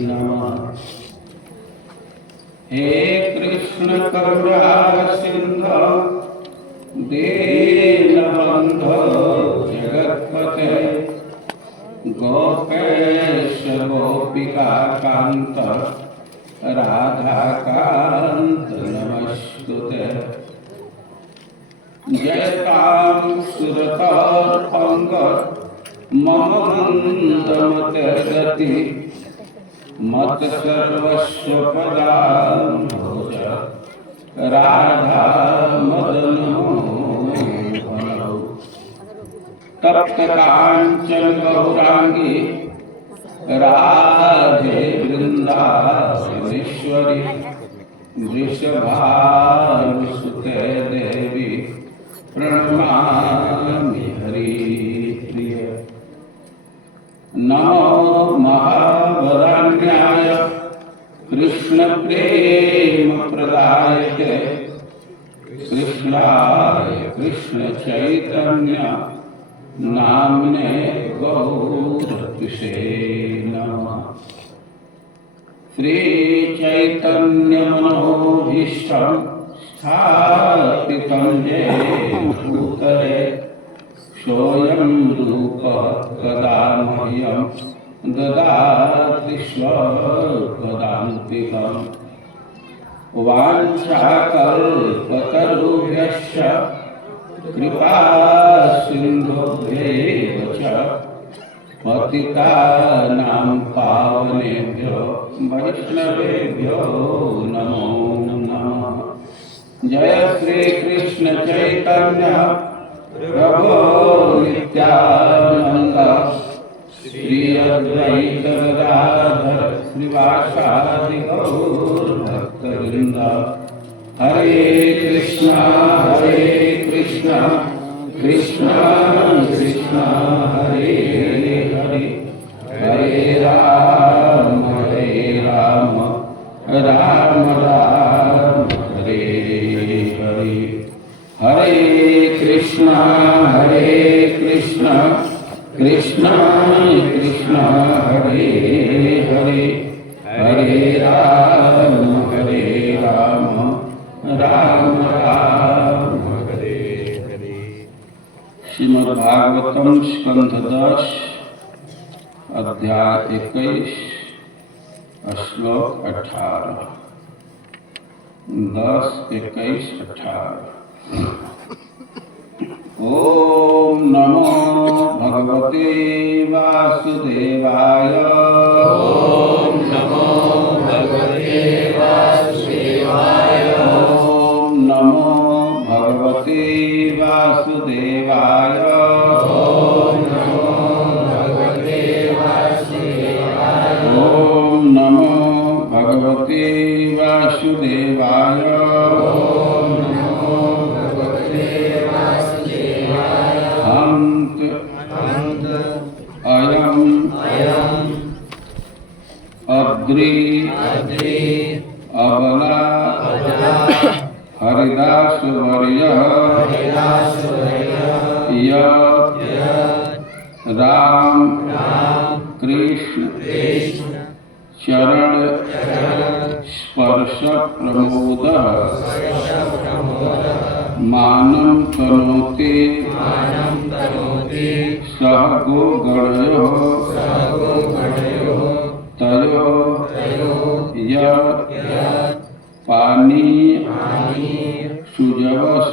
नमः। हे कृष्ण करुणा सिंधु दीनबंधो जगत्पते गोपेश गोपिका कांत राधाकांत नमस्तुते। जयतां सुरतोर्पंग मम मंदमते गति मत सर्वस्व पदाम्भोज राधा मदन मोहनौ। तप्त कांचन गौरांगी राधे वृंदावनेश्वरी वृषभानुसुते देवी प्रणमामि हरिप्रिय। नमो महावदान्याय कृष्ण प्रेम प्रदायते कृष्णाय कृष्ण चैतन्य नामने गौरत्से नमः। श्री चैतन्य मनोभीष्टं स्थापितं येन भूतले सोऽयं रूपः कदा मह्यं ददाति स्वपदान्तिकम्। वाञ्छाकल्पतरुभ्यश्च कृपा सिन्धुभ्येव च पतितानां पावनेभ्यो वैष्णवेभ्यो नमो नमः। जय श्री कृष्ण चैतन्य प्रभो नित्यानंद श्री अद्वैत गदाधर श्रीवासादि गौर भक्तवृंद। हरे कृष्णा कृष्णा कृष्णा हरे हरे हरे राम राम राम हरे हरे। हरे कृष्णा कृष्णा कृष्णा हरे हरे हरे राम राम राम हरे हरे। श्रीमद्भागवतम स्कंध 10 अध्याय 21 श्लोक 18। 10, 21, 18। ओम नमो भगवते वासुदेवाय। ओम नमो भगवते वासुदेवाय। ओम नमो भगवते वासुदेवाय। ओम नमो भगवते वासुदेवाय। ओम नमो भगवते वासुदेवाय। ओम नमो भगवते वासुदेवाय। हंत अयम अद्रि अबला हरिदास वर्य राम कृष्ण चरण स्पर्श प्रमोद मानं तनोति सह गो गणयो तयो पानी सुजवस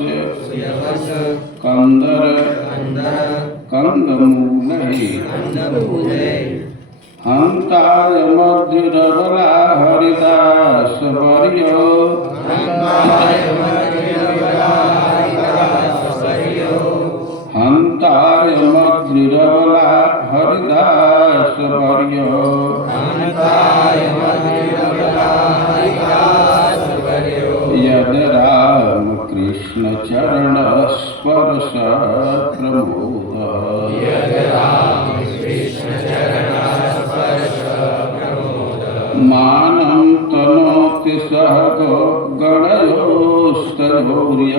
कंदर कंदमूलहि हंताय मध्युरबला हरिदास वर्यो हंताय मध्युरबला हरिदास वर्यो यद राम कृष्ण चरण स्पर्श प्रमोद मानं तनोति सह गणयोस्तयोर्य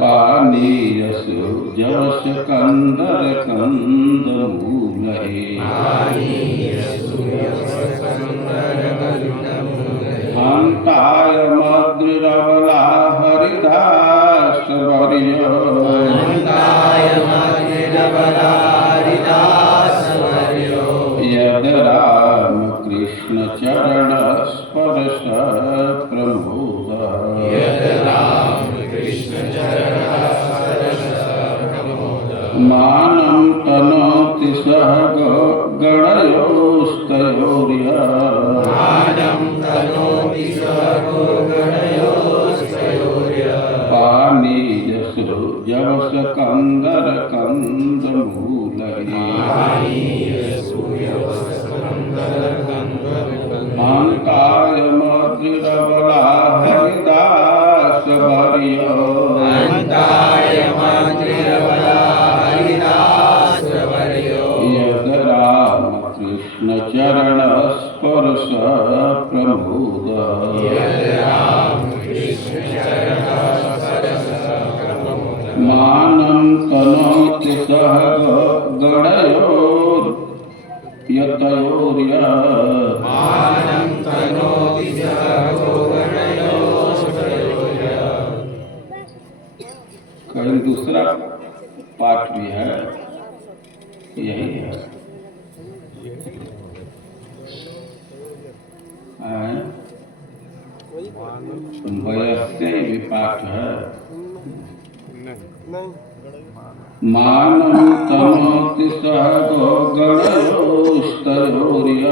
पानीयसु जव जवस कंदर कंद मूलहे हंताय मद्रवला हरिदास वर्य यद राम कृष्ण चरण स्पर्श प्रमोद मानं तनोति सह गणयोस्तयोर्य पानीयसु जवस कंदर कंद मूलहे हंताय मधुरबला हरिदास वर्य यद राम कृष्ण चरण स्पर्श प्रमोद मानं तनोति सह गणयोर्यतयोर्य कहीं दूसरा पाठ भी है, यही है। वयस्य भी पाठ है। मानं तनोति सह गणयोस्तयोर्य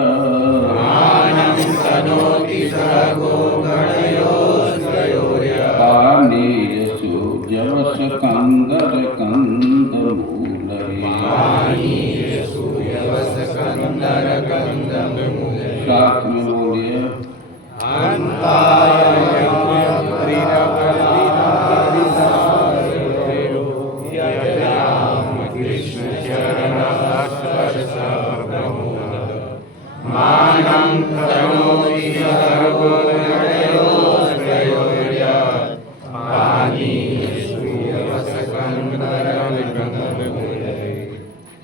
पानीयसु जवस कंदर कंद मूलहे साथ में बोलिए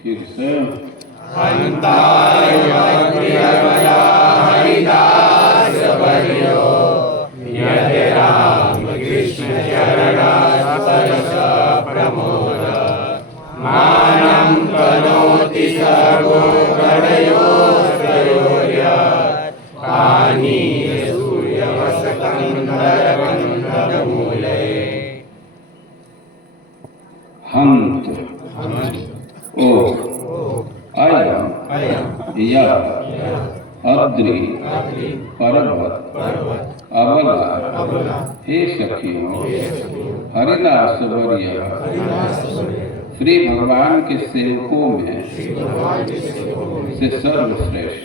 फिर से हंत ओ अयम यह अद्रि पर्वत अबला हे सखियों हरिदास वर्य श्री भगवान के सेवकों में से सर्वश्रेष्ठ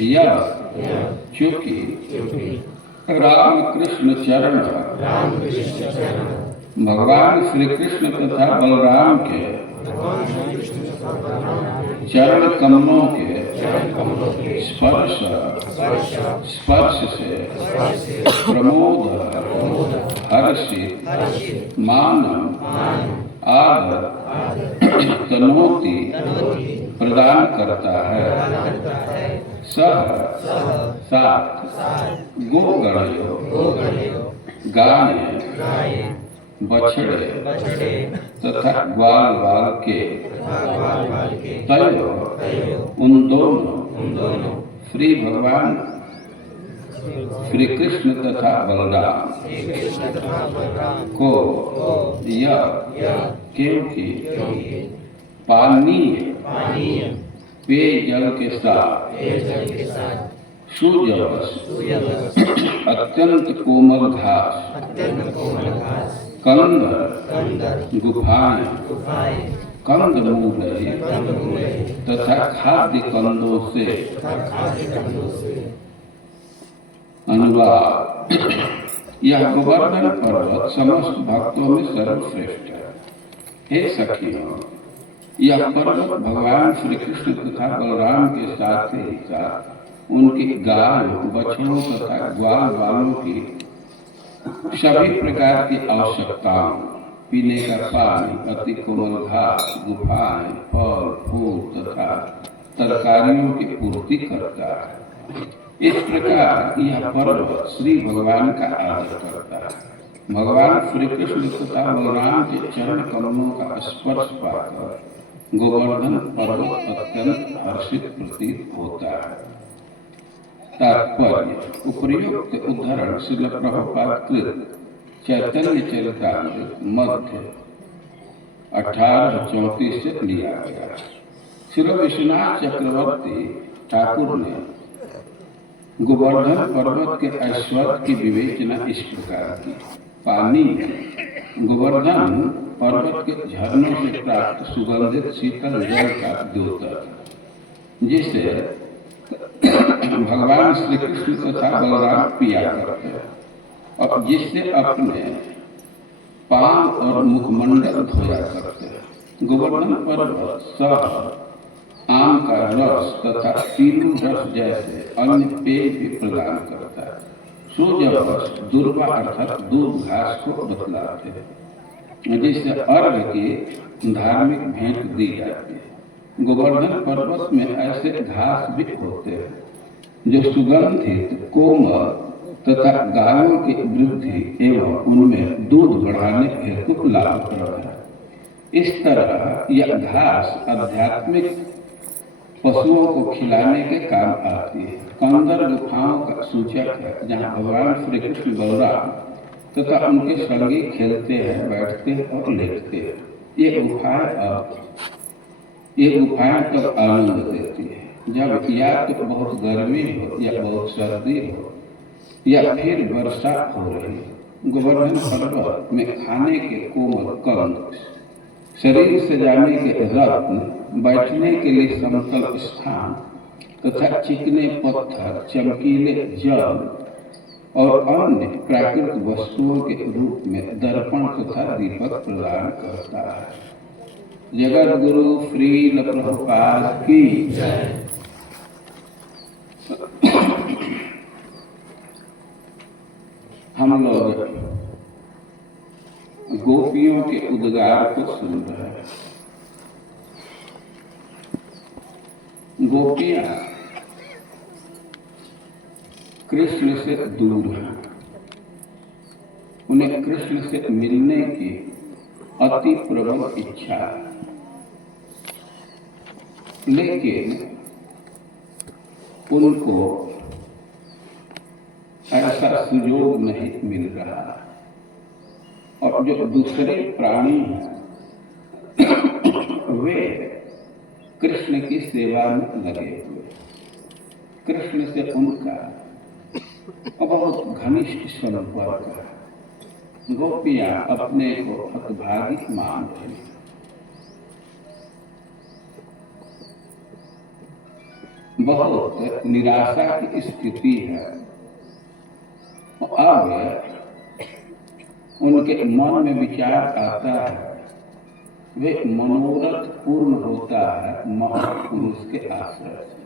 यह चूंकि राम कृष्ण चरण भगवान श्री कृष्ण तथा बलराम के चरण कमलों के स्पर्श से प्रमोद हर्षित मानव आदर तनोति प्रदान करता है। सह सात गोगणयों गाय बछड़े तथा ग्वाल वाल के तयो उन दोनों श्री भगवान श्री कृष्ण तथा बलराम को यह क्योंकि पानीय पेय जल के साथ सुजवस अत्यंत कोमल घास कंद गुफाएं कंद मूलहे तथा खाद्य कंदों से अनुवाद यह गोवर्धन पर्वत समस्त भक्तों में सर्वश्रेष्ठ है। हे सखियों, यह पर्वत भगवान श्री कृष्ण तथा बलराम के साथ ही साथ उनकी गाय बछड़ों तथा ग्वाल वालों की सभी प्रकार की आवश्यकताओं पीने का पानी, अति कोमल घास, गुफाएं, फल फूल तथा तरकारियों की पूर्ति करता है। इस प्रकार यह पर्वत श्री भगवान का आदर करता है। भगवान श्री कृष्ण तथा बलराम के चरण कमलों का स्पर्श पाकर गोवर्धन पर्वत अत्यंत हर्षित प्रतीत होता है। तात्पर्य: उपर्युक्त उद्धरण श्रील प्रभुपाद कृत चैतन्य चरितामृत मध्य 1834 से लिया गया। श्री विश्वनाथ चक्रवर्ती ठाकुर ने गोवर्धन पर्वत के ऐश्वर्य की विवेचना इस प्रकार की। पानी गोवर्धन पर्वत के झरनों से प्राप्त सुगंधित शीतल जल का द्योतक, जिसे भगवान श्री कृष्ण तथा बलराम पिया करते हैं और जिससे अपने पांव और मुखमंडल धोया करते हैं। गोवर्धन पर्वत सह आम का रस तथा तीनों रस जैसे अन्य पेय भी प्रदान करता है। सूर्यवश दुर्वा अर्थात दूध घास को बतलाते हैं, जिससे अर्घ की धार्मिक भेंट दी जाती है। गोवर्धन पर्वत में ऐसे घास भी होते हैं जो सुगंधित, कोमल तथा गायों की वृद्धि एवं उनमें दूध बढ़ाने हेतु लाभप्रद है। इस तरह यह घास आध्यात्मिक पशुओं को खिलाने के काम आती है। कंदर गुफाओं का सूचक है, जहाँ भगवान श्री कृष्ण बलराम तथा उनके संगी खेलते हैं, बैठते हैं और लेटते हैं। ये गुफाएं तब आनंद देती है जब या तो बहुत गर्मी हो या बहुत सर्दी हो या फिर वर्षा हो रही हो। गोवर्धन पर्वत में खाने के कोमल कंद, शरीर से जाने के रत्न, बैठने के लिए समतल स्थान तथा चिकने पत्थर, चमकीले जल और अन्य प्राकृतिक वस्तुओं के रूप में दर्पण तथा दीपक प्रदान करता है। जगत गुरु श्रील प्रभुपाद की जय। हम लोग गोपियों के उद्गार को सुन रहे हैं। गोपियां कृष्ण से दूर हैं, उन्हें कृष्ण से मिलने की अति प्रबल इच्छा है, लेकिन उनको ऐसा सुयोग नहीं मिल रहा। और जो दूसरे प्राणी हैं वे कृष्ण की सेवा में लगे हुए, कृष्ण से उनका बहुत घनिष्ठ संपर्क है। गोपियां अपने को हतभागी मान रही, बहुत निराशा की स्थिति है। अब उनके मन में विचार आता है, वे मनोरथ पूर्ण होता है महापुरुष के आश्रय से।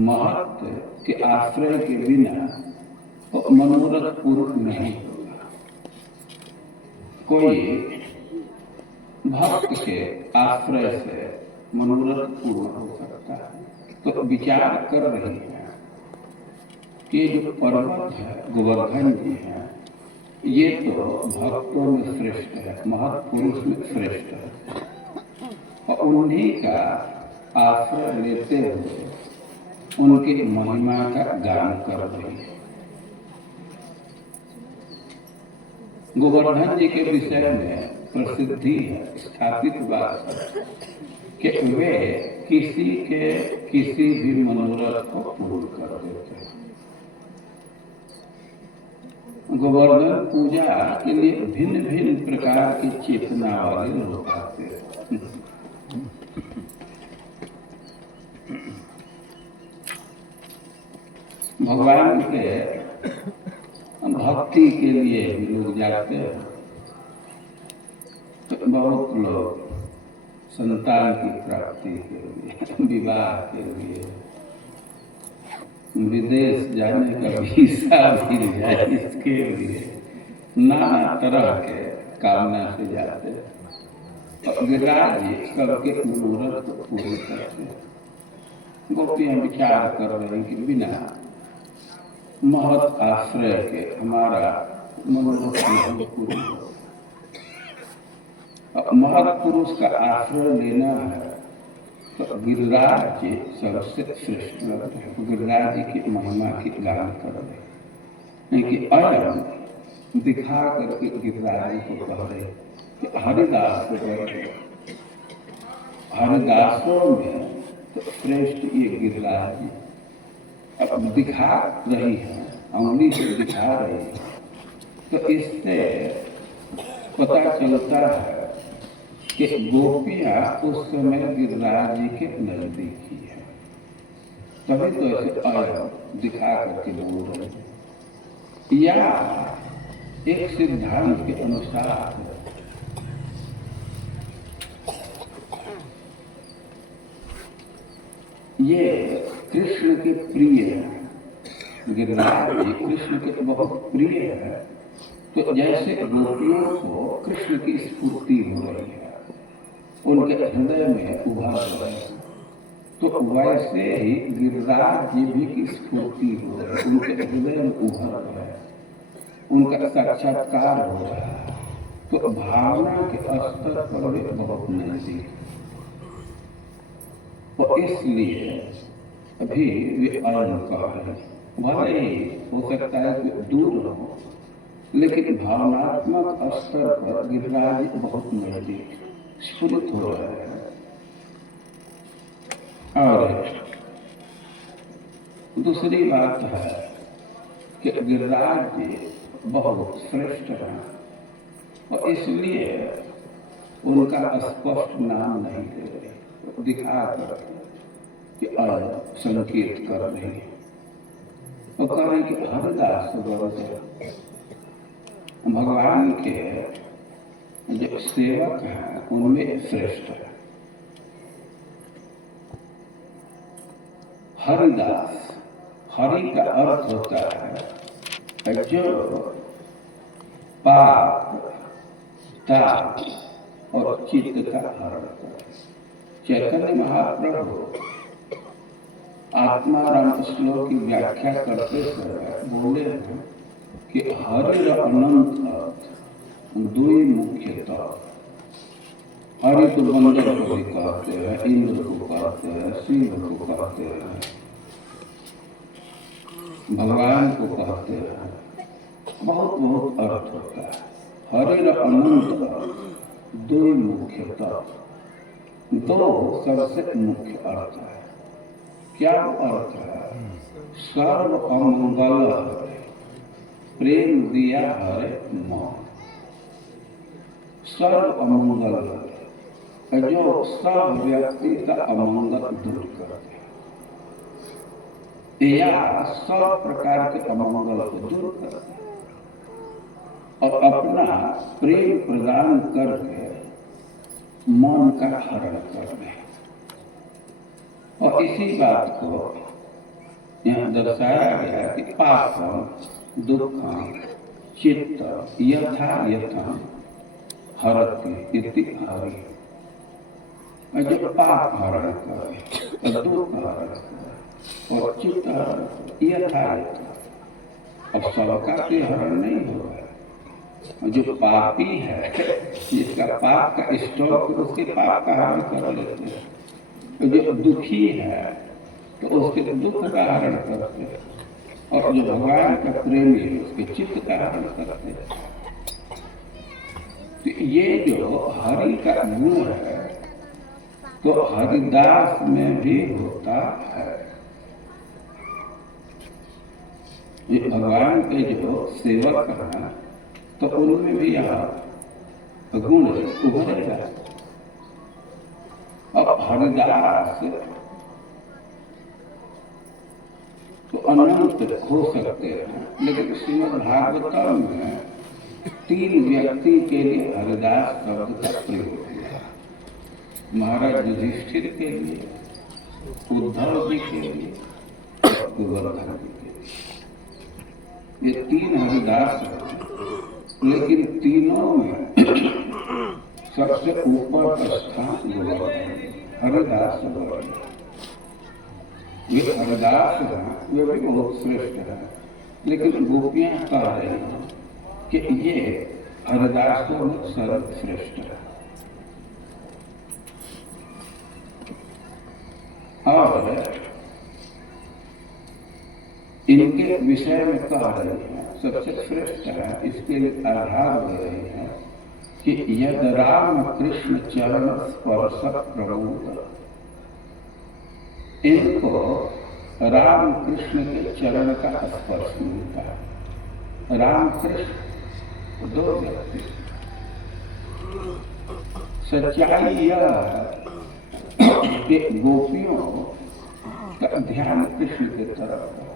महत्व के आश्रय के बिना तो मनोरथ पूर्ण नहीं होगा। कोई भक्त के आश्रय से मनोरथ पूर्ण हो सकता है। तो विचार कर रही है कि जो पर्वत है गोवर्धन जी है, ये तो भक्तों में श्रेष्ठ है, महत्पुरुष में श्रेष्ठ है, और उन्हीं का आश्रय लेते हुए उनकी महिमा का गान कर रही है। गोवर्धन जी के विषय में प्रसिद्धि है, स्थापित बात है कि वे किसी के किसी भी मनोरथ को पूर्ण कर देते हैं। गोवर्धन पूजा के लिए भिन्न भिन्न प्रकार की चेतना वाले लोग आते हैं। भगवान के भक्ति के लिए भी लोग जाते हैं। तो बहुत लोग संतान की प्राप्ति के लिए, विवाह के लिए, विदेश जाने का वीसा मिल जाए इसके लिए नाना तरह के कामना से जाते हैं और गिरिराज जी सबके मनोरथ को पूरे करते हैं। गोपियां विचार कर रहे हैं कि बिना महत आश्रय के हमारा मनोरथ नहीं पूरी हो। महत पुरुष का आश्रय लेना है तो गिरिराज जी सबसे श्रेष्ठ लगते हैं। गिरिराज जी की महिमा की गान कर रहे हैं कि अयम दिखा करके गिरिराज जी को कह रहे कि हरिदास हरिदासों में तो श्रेष्ठ ये गिरिराज जी अब दिखा रही है, अंगुली से दिखा रही है, तो इससे पता चलता है कि गोपियां उस समय गिरिराज जी के नजदीक ही है, तभी तो ऐसे अयम दिखा करके बोल रहे हैं। या एक सिद्धांत के अनुसार ये कृष्ण के प्रिय है। गिरिराज जी कृष्ण के बहुत प्रिय है। तो जैसे गोपियों को कृष्ण की स्फूर्ति हो रही है, उनके हृदय में उभर रहे हैं, तो वैसे ही गिरिराज जी भी की स्फूर्ति हो रही है, उनके हृदय में उभर रहे हैं, उनका साक्षात्कार हो रहा है। तो भावना के स्तर पर वे बहुत नजदीक, तो इसलिए अभी वे अयम कह रहे हैं। भले ही हो सकता है कि दूर हो, लेकिन भावनात्मक स्तर पर गिरिराज बहुत नजदीक स्फुरित हो रहे हैं। और दूसरी बात है कि गिरिराज जी बहुत श्रेष्ठ है और इसलिए उनका स्पष्ट नाम नहीं दे रहे, दिखा कर कि संकेत कर रहे हैं और कह रहे कि हरिदास भगवान के जो सेवक हैं उनमें श्रेष्ठ है। हरिदास, हरि का अर्थ होता है जो पाप, ताप और चित्त का हरण करे। चैतन्य महाप्रभु आत्माराम श्लोक की व्याख्या करते समय बोले हैं कि हरि अनंत अर्थ दुई मुख्यतः। हरि तो बंदर को भी कहते हैं, इंद्र को कहते हैं, शिव को कहते हैं, भगवान को कहते हैं, बहुत बहुत अर्थ होता है। हरि अनंत अर्थ दुई मुख्यतः, दो सबसे मुख्य अर्थ है। क्या अर्थ है? सर्व अमंगल हरे, प्रेम दिया हरे मौन। सर्व अमंगल हरे, जो सब व्यक्ति का अमंगल दूर करते हैं या सब प्रकार के अमंगल को दूर करते हैं और अपना प्रेम प्रदान करके मन का हरण करते हैं। और इसी बात को यहाँ दर्शाया गया कि पापम दुखम चित्त यथा यथा हरति इति हरि। जो पाप हरण करे, दुख हरण करे और चित्त हरण करे यथा यथा। अब सबका कोई हरण नहीं होगा। जो पापी है, जिसका पाप का स्टॉक, उसके पाप का हरण कर लेते हैं। जो दुखी है तो उसके दुख का हरण करते हैं, और जो भगवान का प्रेमी है उसके चित्त का हरण करते हैं। तो ये जो हरि का गुण है तो हरिदास में भी होता है। ये भगवान के जो सेवक हैं तो उनमें भी यह गुण उभरेगा। अब हरिदास तो अनंत हो सकते हैं, लेकिन श्रीमद् भागवतम में 3 व्यक्ति के लिए हरिदास शब्द का प्रयोग किया। महाराज युधिष्ठिर के लिए, उद्धव जी के लिए, गोवर्धन जी के लिए। ये 3 हरिदास हैं लेकिन तीनों में सबसे ऊपर का स्थान गोवर्धन हरिदास गोवर्धन। वे हरिदास हैं, वे भी बहुत श्रेष्ठ हैं, लेकिन गोपियां कह रही हैं कि ये हरिदासों में सर्वश्रेष्ठ है। और इनके विषय में कह रहे हैं सबसे श्रेष्ठ है, इसके लिए आधार दे रहे हैं कि यद राम कृष्ण चरण स्पर्श प्रभु, इनको राम कृष्ण के चरण का स्पर्श मिलता है। राम कृष्ण दो व्यक्ति, सच्चाई यह है कि गोपियों का ध्यान कृष्ण की तरफ है,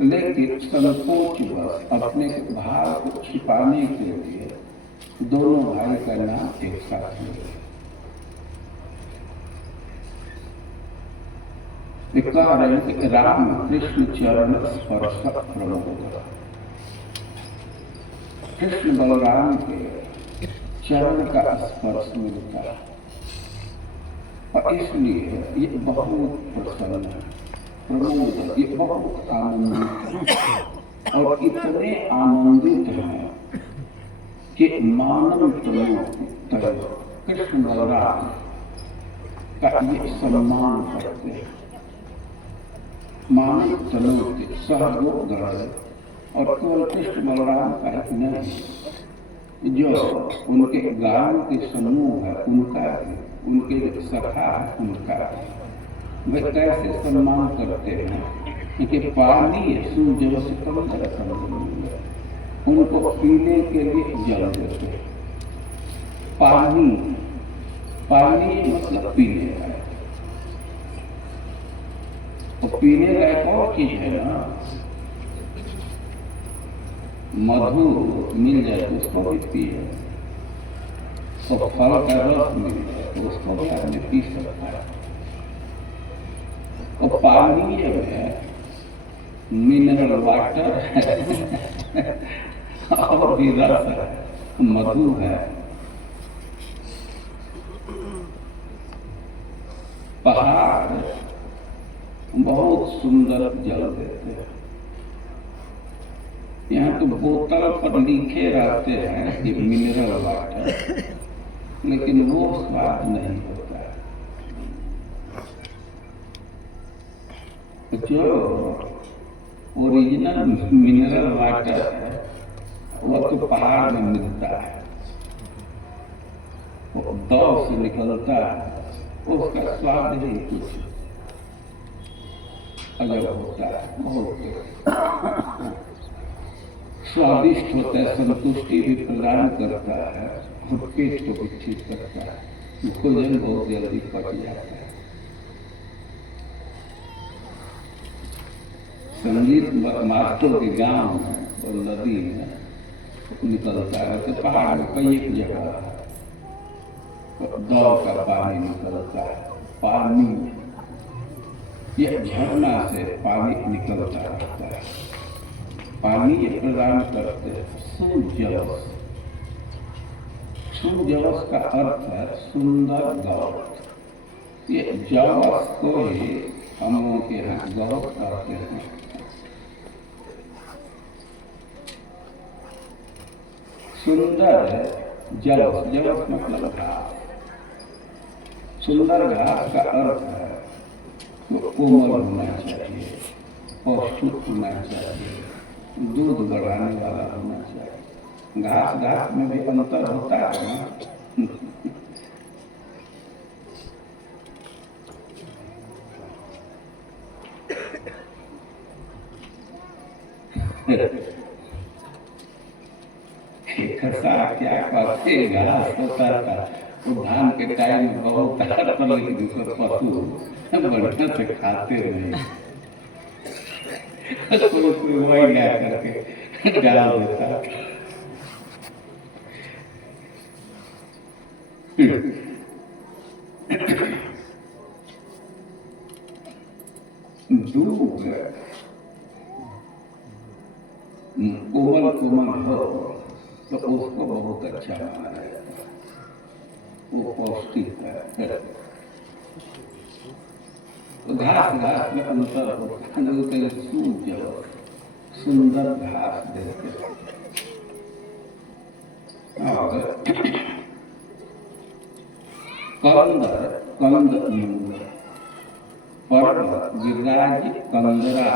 लेकिन संकोच बस अपने भाव को छिपाने के लिए दोनों भाई का नाम एक साथ लिया। कह रहे कि राम कृष्ण चरण स्पर्श प्रमोद, कृष्ण बलराम के चरण का स्पर्श मिलता है और इसलिए ये बहुत प्रसन्न है, प्रमोद, ये बहुत आनंदित है। और इतने आनंदित हैं कि मानव कृष्ण बलराम का ये सम्मान करते हैं। मानव तनों सहयोग गण और केवल कृष्ण बलराम का ही नहीं, जो उनके गांव के समूह है उनका है, उनके जो सखा है उनका है। वे कैसे सम्मान करते हैं कि पानी सूर्य से कम उनको पीने के लिए जल देते हैं। पानी, पानी मतलब पीने का, तो पीने लायक और चीज है ना, मधु मिल जाए तो उसको भी पिए, तो फल का रस मिल जाए तो उसको भी आदमी पी सकता है। तो पानी में मिनरल वाटर है और भी रस है, मधु है। पहाड़ बहुत सुंदर जल देते हैं। यहाँ तो बोतल पर लिखे रहते हैं कि मिनरल वाटर, लेकिन वो स्वाद नहीं होता है। जो ओरिजिनल मिनरल वाटर है वो तो पहाड़ में मिलता है, वो दौ से निकलता है, उसका स्वाद ही कुछ अलग होता है, बहुत स्वादिष्ट होता है, संतुष्टि भी प्रदान करता है और पेट को भी ठीक करता है, भोजन बहुत जल्दी पच जाता है। संगीत मास्टर के गांव में और नदी में निकलता है, तो पहाड़ में कई एक जगह दौ का पानी निकलता है। पानी यह झरना से पानी निकलता रहता है। पानी ये प्रदान करते हैं सुजवस। सुजवस का अर्थ है सुंदर गौ। ये जवस को ही हम लोगों के यहाँ गौ कहते हैं। सुंदर जवस, जवस मतलब घास। सुंदर घास का अर्थ है कोमल होना चाहिए, पौष्टिक होना चाहिए, दूध बढ़ाने वाला होना चाहिए। घास घास में भी अंतर होता है ना। खसा क्या करते घास होता था, तो धान के टाइम में बहुत पशु बढ़िया से खाते रहे, वही ला करके डाल देता। दूध कोमल कोमल हो तो उसको बहुत अच्छा माना जाता है, वो पौष्टिक है। तो घास घास में अंतर होता है, जो कहीं सूख जाओ सुंदर घास देते हैं। और कंदर कंद मूल पर्वत गिरिराज कंदरा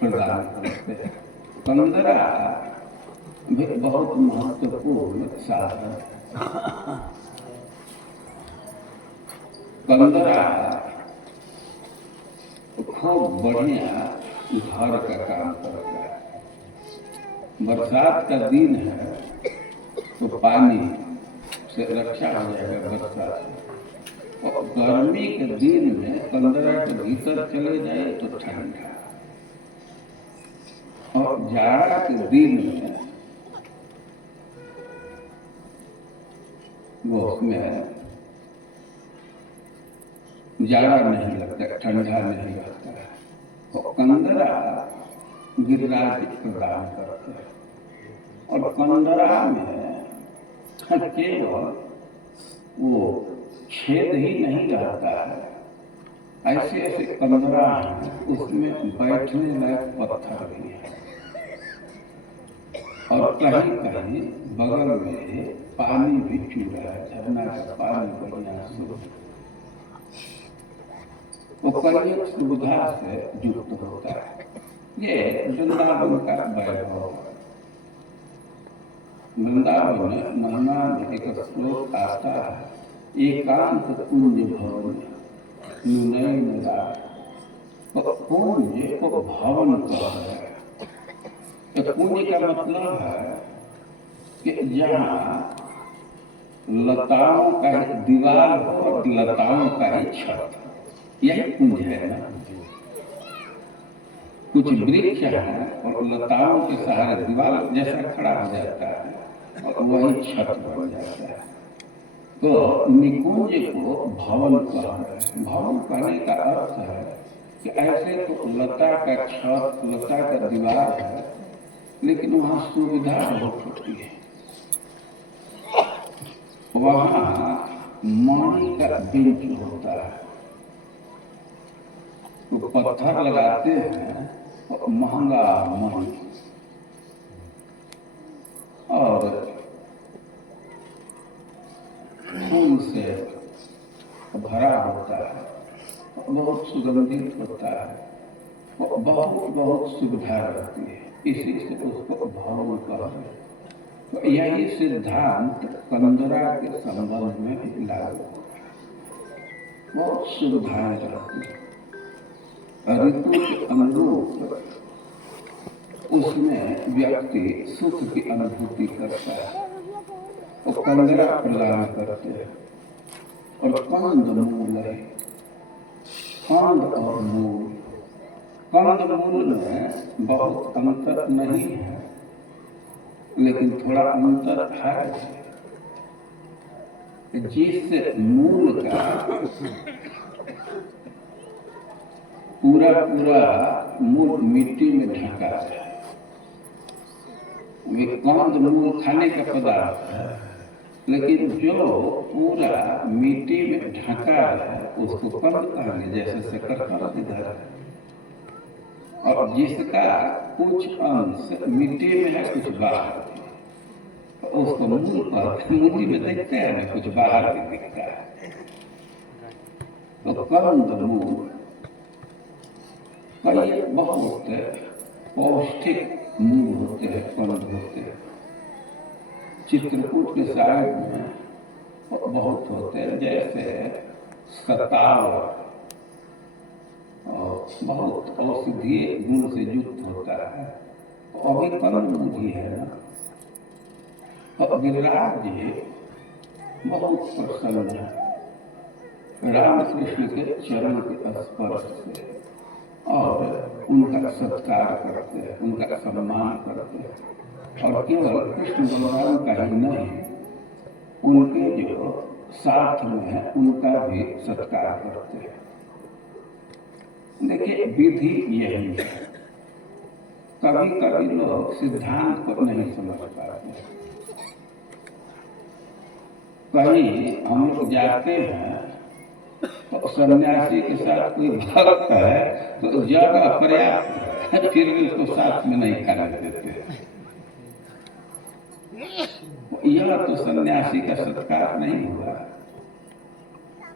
प्रदान करते हैं। कंदरा भी बहुत महत्वपूर्ण साधन है। कंदरा खूब बढ़िया घर का काम करता है। बरसात का दिन है तो पानी से रक्षा हो जाएगा बरसात से। और गर्मी के दिन में कंदरा के भीतर चले जाए तो ठंडा, और जाड़ा के दिन में वो उसमें जाड़ा नहीं लगता, ठंडा नहीं लगता है। तो कंदरा गिरिराज प्रदान करते हैं। और कंदरा में केवल वो छेद ही नहीं रहता है, ऐसे ऐसे कंदरा हैं उसमें बैठने लायक पत्थर भी है। और कहीं कहीं बगल में पानी भी चू रहा है, झरना का पानी बढ़िया शुद्ध। वो कई सुविधा से युक्त होता है। ये वृंदावन का वैभव है। वृंदावन में महिमा में एक श्लोक आता है, एकांत पुण्य भवन नुनैन राय। तो पुण्य को भवन कहा है। तो पुण्य का मतलब है कि जहाँ लताओं का ही दीवार हो और लताओं का ही छत, यही पुण्य है ना। कुछ वृक्ष है और लताओं के सहारे दीवार जैसा खड़ा हो जाता है और वही छत बन जाता है। तो निकुंज को भवन कहा है। भवन कहने का अर्थ है कि ऐसे तो लता का छत, लता का दीवार है, लेकिन वहाँ सुविधा बहुत होती है। वहाँ मणि का बेंच होता है, तो पत्थर लगाते हैं और महंगा मणि, और फूल से भरा होता है, बहुत सुगंधित होता है, बहुत बहुत सुविधा रहती है, इसी से उसको भवन कहते हैं। तो यही सिद्धांत कंदरा के संबंध में भी लागू होता है। बहुत सुविधाएं रहती है, ऋतु के अनुरूप उसमें व्यक्ति सुख की अनुभूति करता है। और कंदरा प्रदान करते हैं। और कंद मूल है, कंद और मूल। कंद मूल में बहुत अंतर नहीं है, लेकिन थोड़ा अंतर है। जिस मूल का पूरा पूरा मूल मिट्टी में ढका है, वे कंद मूल खाने का पदार्थ है, लेकिन जो पूरा मिट्टी में ढका है उसको कंद कहेंगे, जैसे शकरकंद इधर है। और जिसका कुछ अंश मिट्टी में है, कुछ बाहर है, तो उसको मूल कहते हैं। मूली में देखते हैं ना, कुछ बाहर भी दिखता है। तो कंद मूल कई बहुत पौष्टिक मूल होते हैं, कंद होते हैं। चित्रकूट के साइड में बहुत होते हैं, जैसे सताव, और बहुत औषधीय गुण से युक्त होता है। अभी कंद मूल है ना। और गिरिराज जी बहुत प्रसन्न है रामकृष्ण के चरण के स्पर्श से, और उनका सत्कार करते हैं, उनका सम्मान करते हैं। और केवल कृष्ण बलराम का ही नहीं, उनके जो साथ में है उनका भी सत्कार करते हैं। देखिए विधि यही है। कभी कभी लोग सिद्धांत को नहीं समझ पाते। कहीं हम लोग जाते हैं तो सन्यासी के साथ कोई भक्त है तो जगह पर्याप्त है, फिर भी उसको साथ में नहीं खाने देते। यह तो सन्यासी का सत्कार नहीं हुआ।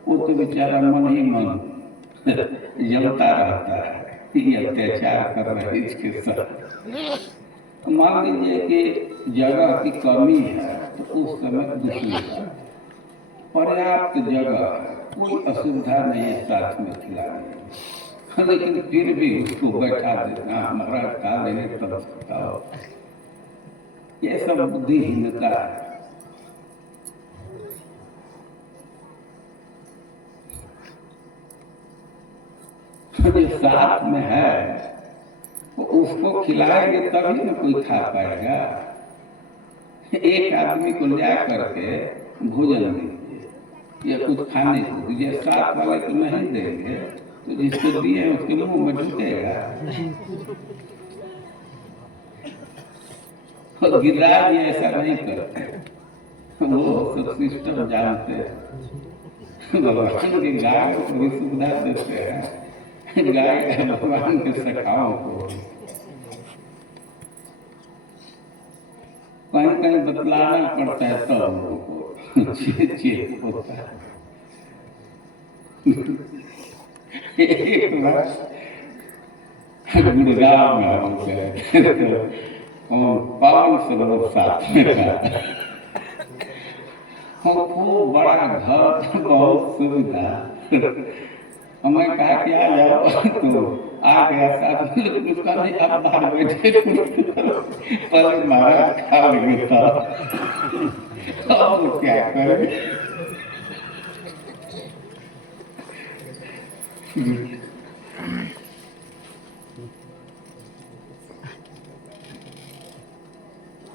वो तो बेचारा मन ही मन जलता रहता है, ये अत्याचार कर रहे हैं इसके साथ। मान लीजिए कि जगह की कमी है तो उस समय दूसरी बात, पर्याप्त जगह है, कोई असुविधा नहीं है साथ में खिलाने, लेकिन फिर भी उसको बैठा देना, महाराज खा लेने तब खाओ, ये सब बुद्धिहीनता है। जो साथ में है तो उसको खिलाएंगे तभी ना कोई खा पाएगा। एक आदमी को ले करके भोजन दीजिए या कुछ खाने को दीजिए, साथ वाले को नहीं देंगे तो जिसको दिए उसके मुंह में ढुकेगा। तो गिरिराज ऐसा नहीं करते, वो सब सिस्टम जानते हैं। भगवान की गाय को भी सुविधा देते हैं, गाय भगवान के सखाओं को कहीं कहीं बतलाना पड़ता है तो हम लोगों को चेत होता है। एक बार गुड़गांव में हम गए और पावन सरोवर साथ में था, खूब बड़ा घर, बहुत सुविधा। हमें कहा कि आ जाओ, तो आ गया साथ में। उसका नहीं, अब बाहर बैठे पहले महाराज खा लेंगे था, अब क्या करें।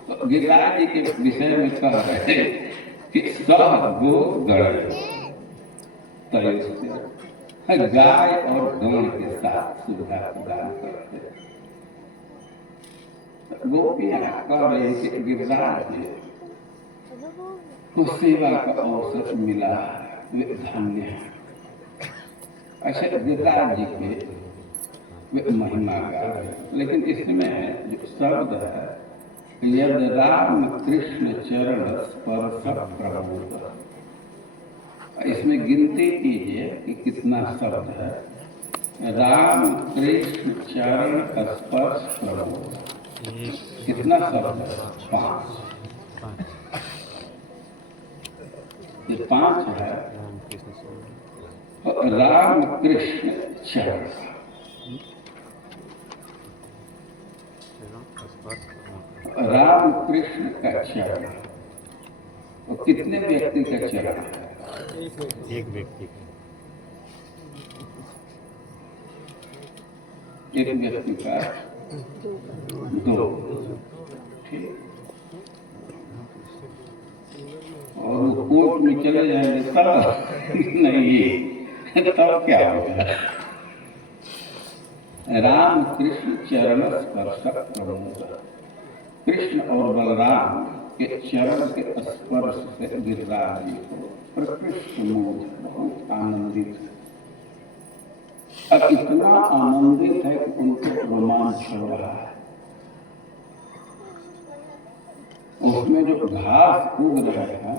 तो गिरिराज जी के विषय में कह रहे कि सह गो गण गाय और गौड़ के साथ सुविधा प्रदान करते। गोपियां कह रही कि गिरिराज को सेवा का अवसर मिला, वे धन्य है। अच्छा, गिरिराज जी के वे महिमा गा रहे, लेकिन इसमें जो शब्द है यद राम कृष्ण चरण स्पर्श प्रबोध, इसमें गिनती कीजिए कि कितना शब्द है। राम कृष्ण चरण स्पर्श प्रबोध, कितना शब्द है? 5। ये 5 है। राम कृष्ण चरण, राम कृष्ण का चरण, और कितने व्यक्ति का चरण है? एक व्यक्ति का, एक व्यक्ति का 2। ठीक, और कोर्ट में चले जाएंगे तब नहीं, तब क्या होगा? राम कृष्ण चरण स्पर्श प्रबोध, कृष्ण और बलराम के चरण के स्पर्श से गिरिराज जी को प्रकृष्ट मूड बहुत आनंदित है। अब इतना आनंदित है कि उनको रोमांच हो रहा है। उसमें जो घास उग रहे हैं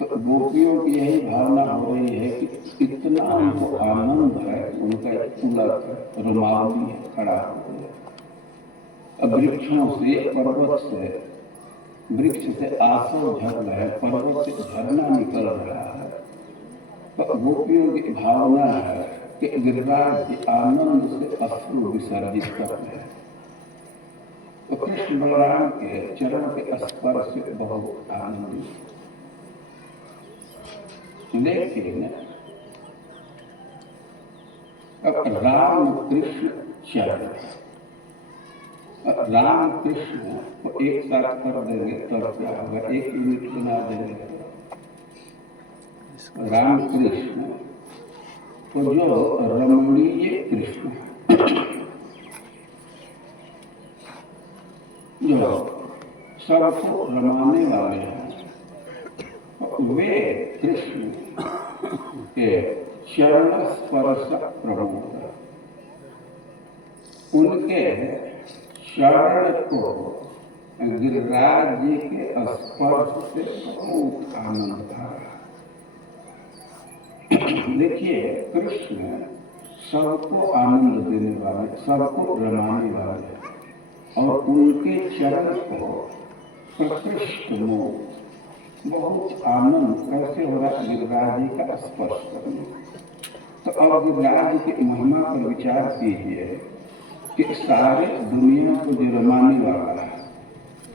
तो गोपियों की यही भावना हो रही है कि इतना उनको आनंद है, उनका पुलक रुमावली खड़ा हो गया। अब वृक्षों से, पर्वत से, वृक्ष से आंसू झर रहे हैं, पर्वत से झरना निकल रहा है। तो गोपियों की भावना है कि गिरिराज के आनंद से अश्रु विसर्जित कर रहे हैं। तो कृष्ण बलराम के चरण के स्पर्श से बहुत आनंदित। लेकिन अब राम कृष्ण चरण, राम कृष्ण को एक साथ कर देंगे तब क्या होगा? 1 यूनिट बना देंगे। राम कृष्ण तो जो रमणीय कृष्ण, जो सबको रमाने वाले हैं, वे कृष्ण के चरण स्पर्श प्रभु, उनके चरण को गिरिराज जी के स्पर्श से बहुत आनंद था। देखिए, कृष्ण सबको आनंद देने वाले, सबको रमाने वाले, और उनके चरण को प्रकृष्ट मोह, बहुत आनंद कैसे हो रहा है गिरिराज जी का स्पर्श करने। तो अब गिरिराज की महिमा पर विचार कीजिए कि सारे दुनिया को जो रमाने वाला है,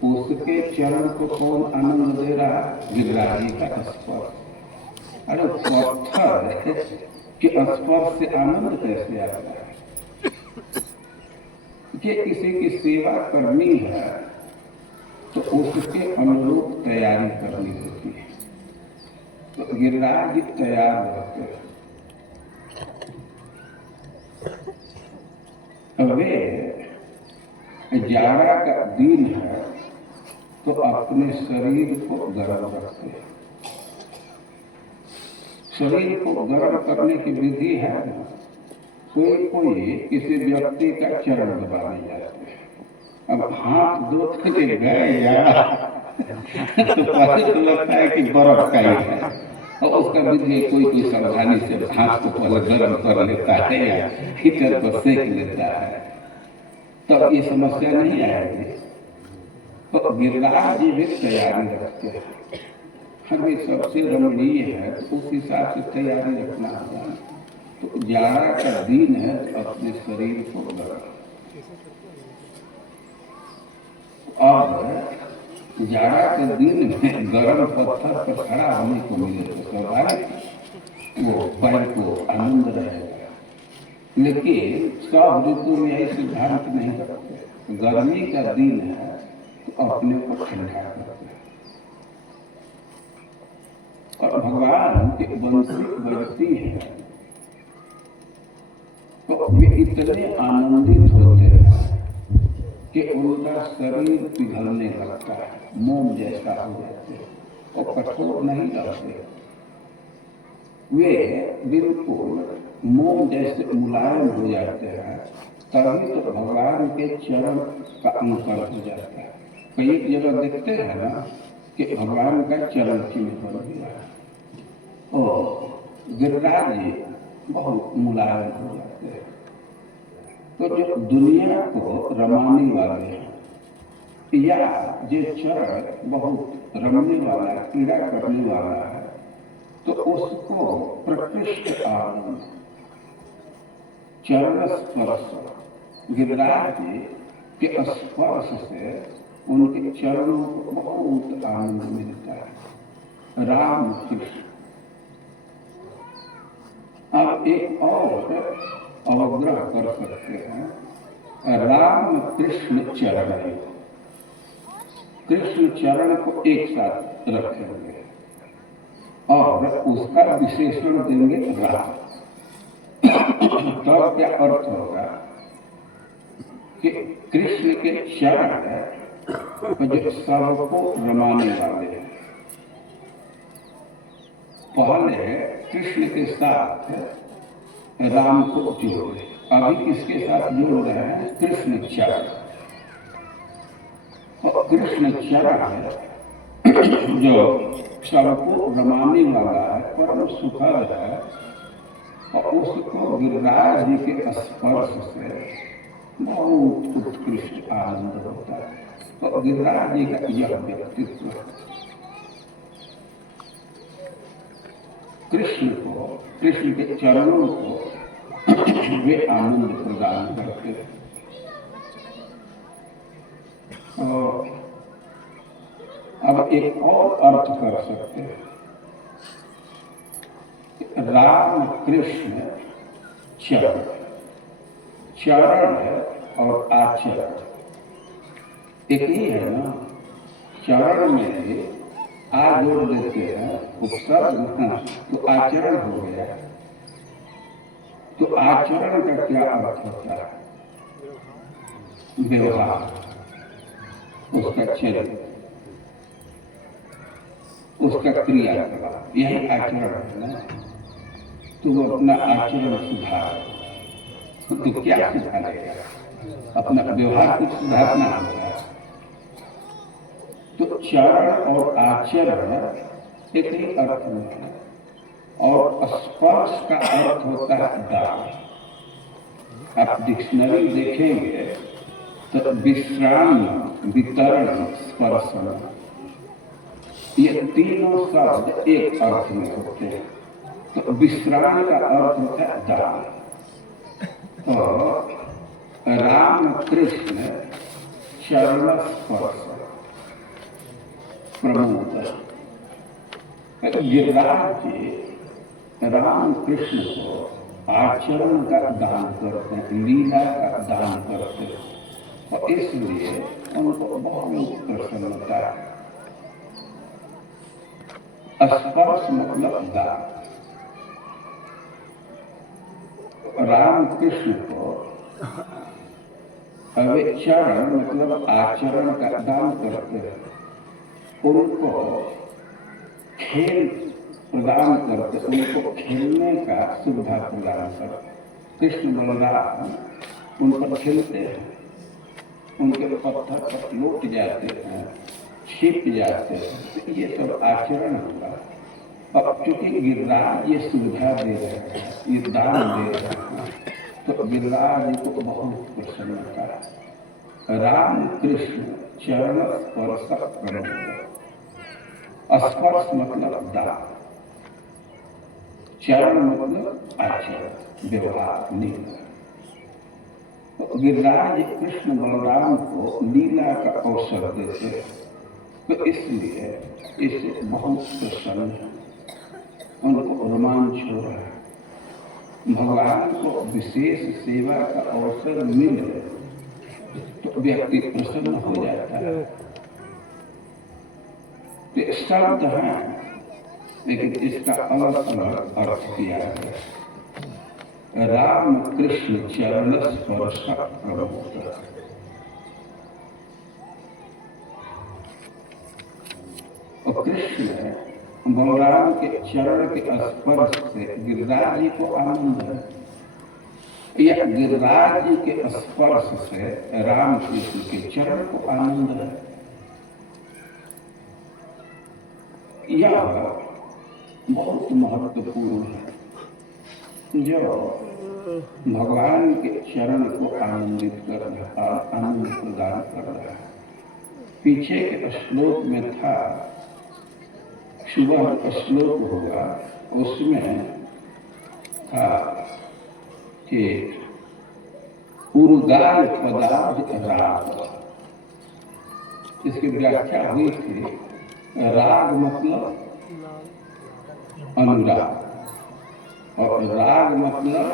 उसके चरण को कौन आनंद दे रहा है? गिरिराज जी का स्पर्श। अरे पत्थर के स्पर्श से आनंद कैसे आता है? कि किसी की सेवा करनी है तो उसके अनुरूप तैयारी करनी होती है। तो गिरिराज तैयार रहते हैं। वे जाड़ा का दिन है तो अपने शरीर को गर्म रखते हैं। शरीर को गर्म करने की विधि है ना, कोई किसी व्यक्ति का चरण दबाने जाते हैं। अब हाथ धो के गए या तो पता तो लगता है कि बर्फ का ही है, और उसका विधि कोई सावधानी से हाथ को पहले गर्म कर लेता है या हीटर पर सेक लेता है, तब ये समस्या नहीं आएगी। तो गिरिराज जी भी तैयारी रखते हैं। हमें सबसे रमणीय है तो उस हिसाब से तैयारी रखना होगा। तो जाड़ा का दिन है तो अपने शरीर को गर्म। अब जाड़ा के दिन में गर्म पत्थर पर खड़ा होने को मिले तो स्वाभाविक वो पैर को आनंद रहेगा। लेकिन सब ऋतु में यही सिद्धांत नहीं करते। गर्मी का दिन है तो अपने को ठंडा करते हैं। और भगवान की बंसी बजती है तो वे इतने आनंदित होते हैं कि उनका शरीर पिघलने लगता है, मोम जैसा हो जाते हैं और कठोर नहीं रहते। वे बिल्कुल मोम जैसे मुलायम हो जाते हैं। तभी तो भगवान के चरण का अंकुर हो जाता है। कई जगह देखते हैं ना कि भगवान का चरण चिन्ह बन गया है और गिरिराज जी बहुत मुलायम हो जाते हैं। तो जो दुनिया को रमाने वाले हैं या जो चरण बहुत रमने वाला है, पीड़ा करने वाला है, तो उसको प्रकृष्ट आनंद, चरण स्पर्श, गिरिराज जी के स्पर्श से उनके चरणों को बहुत आनंद मिलता है। राम कृष्ण। अब एक और अवग्रह कर सकते हैं, राम कृष्ण चरण। कृष्ण चरण को एक साथ रखेंगे और उसका विशेषण देंगे राम। तब क्या अर्थ होगा कि कृष्ण के चरण जो सबको रमाने वाले हैं। पहले कृष्ण के साथ राम को जोड़े, अभी किसके साथ जोड़ रहे हैं? कृष्ण चरण। और कृष्ण चरण जो सबको रमाने वाला है, परम सुखद है, और उसको गिरिराज जी के स्पर्श से बहुत उत्कृष्ट आनंद होता है। तो गिरिराज जी का यह व्यक्तित्व कृष्ण को, कृष्ण के चरणों को वे आनंद प्रदान करते हैं। और अब एक और अर्थ कर सकते हैं, राम कृष्ण चरण। चरण और आचरण एक ही है ना। चरण में आ जोड़ देते हैं उपसर्ग, तो आचरण हो गया। तो आचरण का क्या अर्थ होता है? व्यवहार। उसका चरित्र, उसका क्रियाकलाप, यही आचरण है ना। तो वो अपना आचरण सुधार, तो क्या सुधारेगा? अपना व्यवहार कुछ सुधारना होगा। तो चरण और आचरण एक ही अर्थ में है, और स्पर्श का अर्थ होता है दान। आप डिक्शनरी देखेंगे तो विश्राम, वितरण, स्पर्शन, ये तीनों शब्द एक अर्थ में होते हैं। तो विश्राम का अर्थ होता है दान। तो राम कृष्ण चरण स्पर्श प्रमोद, गिरिराज जी राम कृष्ण को आचरण का दान करते हैं, लीला का दान करते हैं, और इसलिए उनको बहुत प्रसन्नता है। स्पर्श मतलब दान। राम कृष्ण को चरण मतलब आचरण का दान करते हैं, उनको खेल प्रदान करते, उनको खेलने का सुविधा प्रदान करते। कृष्ण बलराम उन पर खेलते हैं, उनके पत्थर पर लौट जाते हैं, छिप जाते हैं, तो ये सब आचरण होगा। अब चूंकि गिरिराज ये सुविधा दे रहे हैं, ये दान दे रहे हैं, तो गिरिराज को बहुत प्रसन्नता है। राम कृष्ण चरण स्पर्श प्रमोद। स्पर्श मतलब दान, चरण मतलब आचरण, व्यवहार, लीला। तो गिरिराज कृष्ण बलराम को लीला का अवसर देते हैं, तो इसलिए इससे बहुत प्रसन्न है, उनको रोमांच हो रहा है। भगवान को विशेष सेवा का अवसर मिले तो व्यक्ति प्रसन्न हो जाता है। तो शब्द है, लेकिन इसका अलग अलग अर्थ किया है। राम कृष्ण चरण स्पर्श प्रमोद। और कृष्ण बलराम के चरण के स्पर्श से गिरिराज जी को आनंद है, या गिरिराज जी के स्पर्श से राम कृष्ण के चरण को आनंद है। यह बहुत महत्वपूर्ण है। जो भगवान के चरण को आनंदित कर रहा, आनंद प्रदान कर रहा है। पीछे के श्लोक में था, सुबह श्लोक होगा, उसमें था कि उर्गाल पदार्थ राग, इसकी व्याख्या हुई थी। राग मतलब अनुराग, और राग मतलब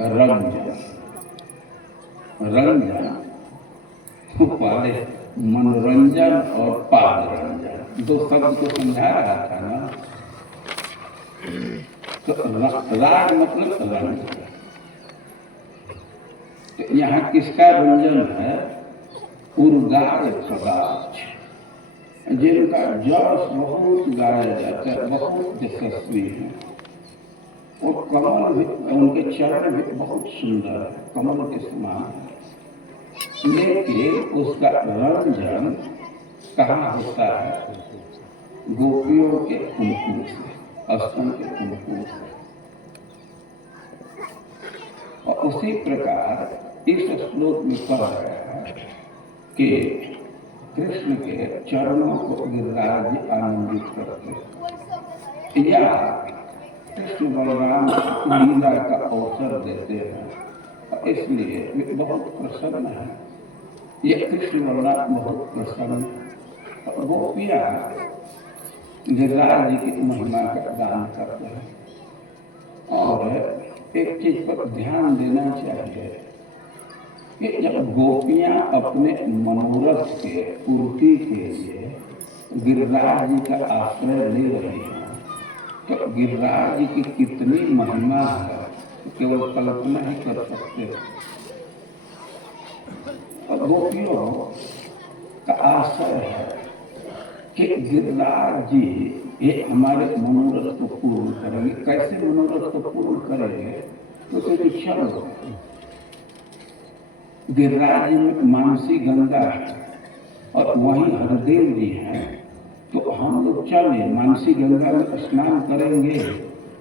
रंजन। रंजन वाले मनोरंजन और पादरंजन, दो शब्द को समझा रहा था ना। तो राग मतलब रंजन। तो यहाँ किसका रंजन है? उर्गाल पदार्थ, जिनका जस बहुत गाया जाता है, बहुत यशस्वी है। और कमल भी, उनके चरण भी बहुत सुंदर है, कमल के समान है। लेकिन उसका रंजन कहाँ होता है? गोपियों के कुमकुम से, स्तन के कुमकुम से। और उसी प्रकार इस श्लोक में कहा गया है कि कृष्ण के चरणों को गिरिराज जी आनंदित करते, या कृष्ण बलराम लीला का अवसर देते हैं, इसलिए वे बहुत प्रसन्न है। ये कृष्ण बलराम बहुत प्रसन्न, गोपियां गिरिराज जी की महिमा का गान करते हैं। और एक चीज पर ध्यान देना चाहिए कि जब गोपियां अपने मनोरथ के पूर्ति के लिए गिरिराज जी का आश्रय ले रही हैं, तो गिरिराज जी की कितनी महिमा है केवल कल्पना ही कर सकते हैं। और गोपियों का आशय है कि गिरिराज जी ये हमारे मनोरथ को पूर्ण करेंगे। कैसे मनोरथ को पूर्ण करेंगे? तो कोई चल गिरिराज जी में मानसी गंगा है और वहीं हरदेव जी हैं, तो हम लोग चले मानसी गंगा में स्नान करेंगे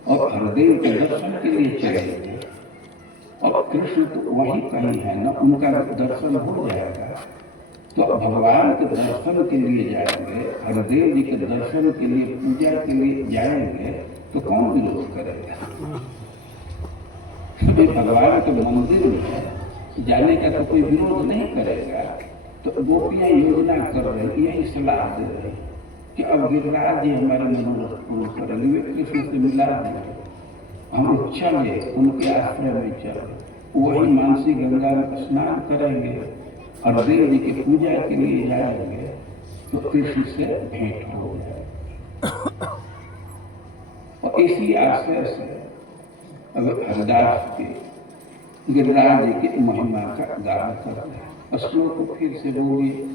और हरदेव के दर्शन के लिए चलेंगे। और कृष्ण तो वहीं कहीं है ना, उनका दर्शन हो जाएगा। तो भगवान के दर्शन के लिए जाएंगे, हरदेव जी के दर्शन के लिए, पूजा के लिए जाएंगे, तो कौन विरोध करेगा? सभी भगवान के मंदिर में जाने का तो कोई विरोध नहीं करेगा। तो गोपियां योजना कर रही, यही सलाह दे रही कि अब गिरिराज जी हमारे मनोरथ पूर्ण करेंगे, वे कृष्ण से मिला देंगे, हम चले उनके आश्रय में चले, वही मानसी गंगा में स्नान करेंगे, हरदेव जी की पूजा के लिए जाएंगे, तो कृष्ण से भेंट हो जाए। और इसी आशय से अगर हरदास की गिरिराज जी की महिमा का गान करते हैं। श्लोक को फिर से बोलिए।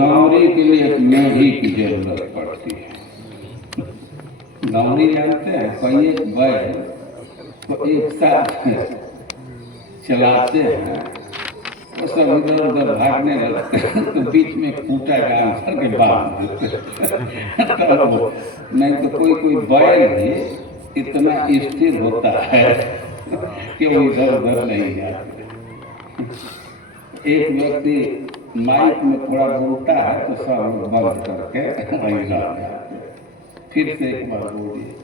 गौरी के लिए एक मेढ़ी की जरूरत पड़ती है। गौरी जानते हैं, कई बैल तो एक साथ चलाते हैं, वो सब इधर उधर भागने लगते हैं, तो बीच में खूंटा डाल करके बांध देते तो नहीं तो कोई बैल ही इतना स्थिर होता है कि वो इधर उधर नहीं जाते। एक व्यक्ति माइक में थोड़ा बोलता है तो सब बंद करके वहीं जाते हैं। फिर से एक बार बोलिए।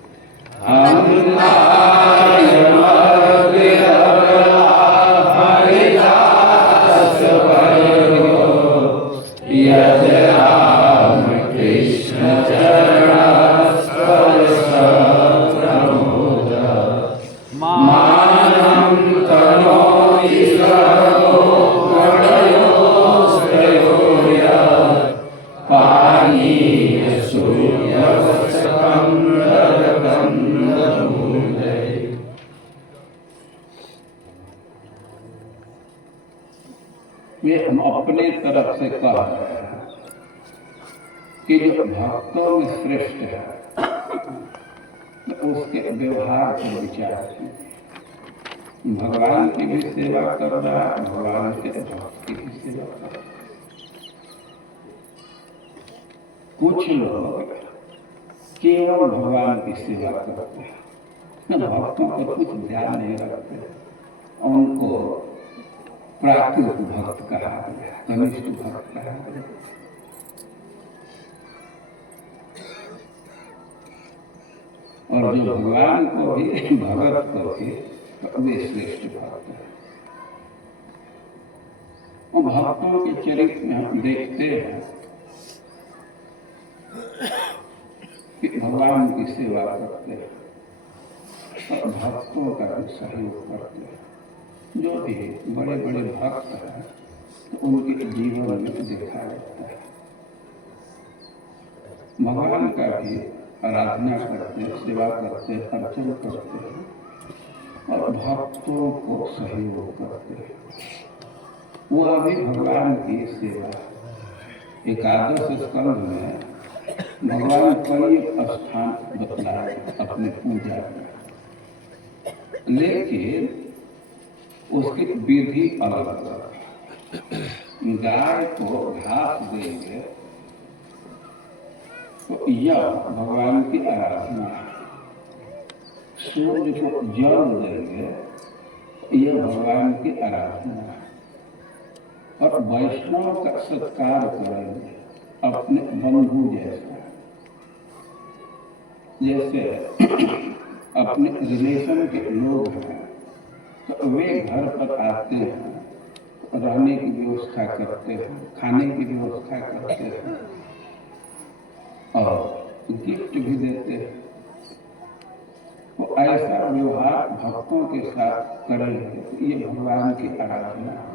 ये हम अपने तरफ से कह रहे हैं कि जो भक्तों में श्रेष्ठ है उसके व्यवहार पर विचार कीजिए। भगवान की भी सेवा कर रहा है, भगवान के भक्त की भी सेवा कर रहा है। कुछ लोग केवल भगवान की सेवा करते हैं, भक्तों पर कुछ ध्यान नहीं रखते, उनको प्राकृत भक्त कहा गया, कनिष्ठ भक्त कहा गया। और जो भगवान को भी भगत को भी वे श्रेष्ठ भक्त है। और भक्तों के चरित्र में हम देखते हैं कि भगवान की सेवा करते हैं और भक्तों का भी सहयोग करते हैं। जो भी बड़े बड़े भक्त हैं तो उनके जीवन में देखा जाता है भगवान का भी आराधना करते, सेवा करते, अर्चन करते हैं और भक्तों को सहयोग करते हैं। वह भी भगवान की सेवा। एकादश स्कंद में भगवान कई स्थान बतलाए अपने पूजा में, लेकिन उसकी विधि अलग अलग है। गाय को घास देंगे तो यह भगवान की आराधना है। सूर्य को जल देंगे यह भगवान की आराधना है। और वैष्णव का सत्कार करेंगे अपने बंधु जैसा, जैसे अपने रिलेशन के लोग हैं तो वे घर पर आते हैं, रहने की व्यवस्था करते हैं, खाने की व्यवस्था करते हैं और गिफ्ट भी देते हैं। तो ऐसा व्यवहार भक्तों के साथ करेंगे ये भगवान की आराधना है।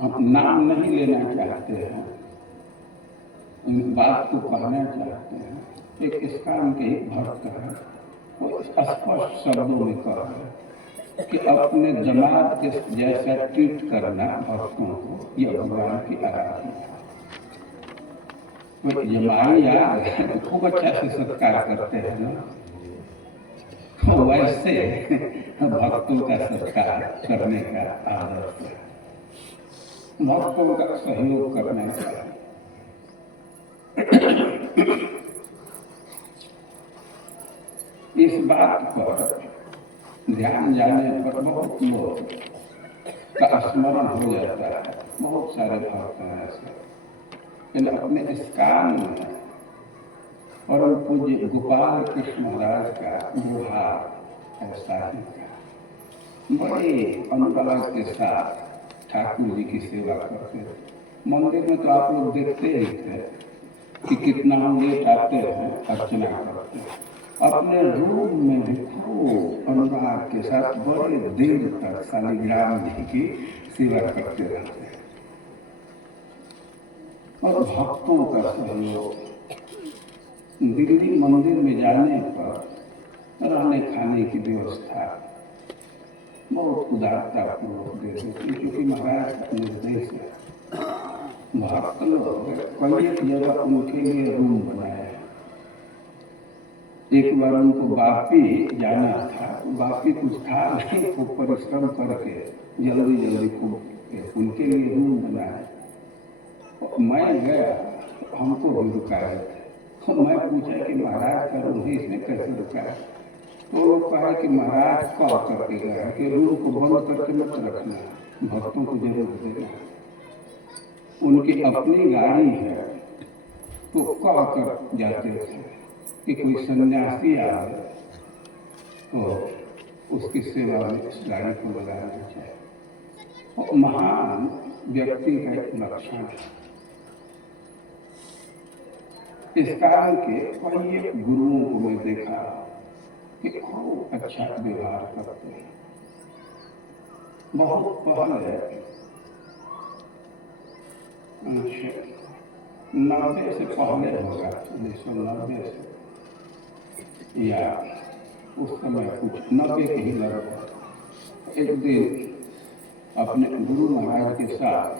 हम नाम नहीं लेना चाहते हैं, बात को कहना चाहते हैं। एक इस्कान के एक भक्त है, वो स्पष्ट शब्दों में कह रहे हैं कि अपने जमात के जैसा ट्रीट करना भक्तों को यह भगवान की आराधना है। तो जमाई याद है खूब अच्छा से सत्कार करते हैं ना, तो वैसे भक्तों का सत्कार करने का आदर्श है, भक्तों का सहयोग करना चाहिए। इस बात पर ध्यान जाने पर बहुत लोग का स्मरण हो जाता है। बहुत सारे भक्त हैं ऐसे, लेकिन अपने इस्कान में परम पूज्य गोपाल कृष्ण महाराज का व्यवहार ऐसा ही था। बड़े अनुराग के साथ ठाकुर जी की सेवा करते थे। मंदिर में तो आप लोग देखते ही थे कि कितना लेट आते हैं, अर्चना करते हैं। अपने रूम में भी खूब अनुराग के साथ बड़े देर तक शालिग्राम जी की सेवा करते रहते हैं। और भक्तों का सहयोग, दिल्ली मंदिर में जाने पर रहने खाने की व्यवस्था बहुत उदारता पूर्वक देते थे, क्योंकि महाराज का निर्देश है। भक्त लोग कई जगह उनके लिए रूम बनाया। एक बार उनको वापी जाना था, वापी कुछ था नहीं, खूब परिश्रम करके जल्दी जल्दी खूब उनके लिए रूम बनाया। मैं गया, हमको भी रुकाया। तो मैं पूछा कि महाराज का रूम ही इसने कैसे रुकाया? तो वो कहा कि महाराज कॉल करके गया कि रूम को बंद करके मत रखना, भक्तों को जरूर देना। उनकी अपनी गाड़ी है तो कह कर जाते थे कि कोई सन्यासी आए तो उसकी सेवा में इस गाड़ी को लगाना चाहिए। और महान व्यक्ति का एक लक्षण है। इस कारण के कई गुरुओं को मैं देखा कि खूब अच्छा व्यवहार करते हैं। बहुत पहले 90 से पहले होगा, 1990 से या उस समय कुछ 90 के ही लगभग। एक दिन अपने गुरु महाराज के साथ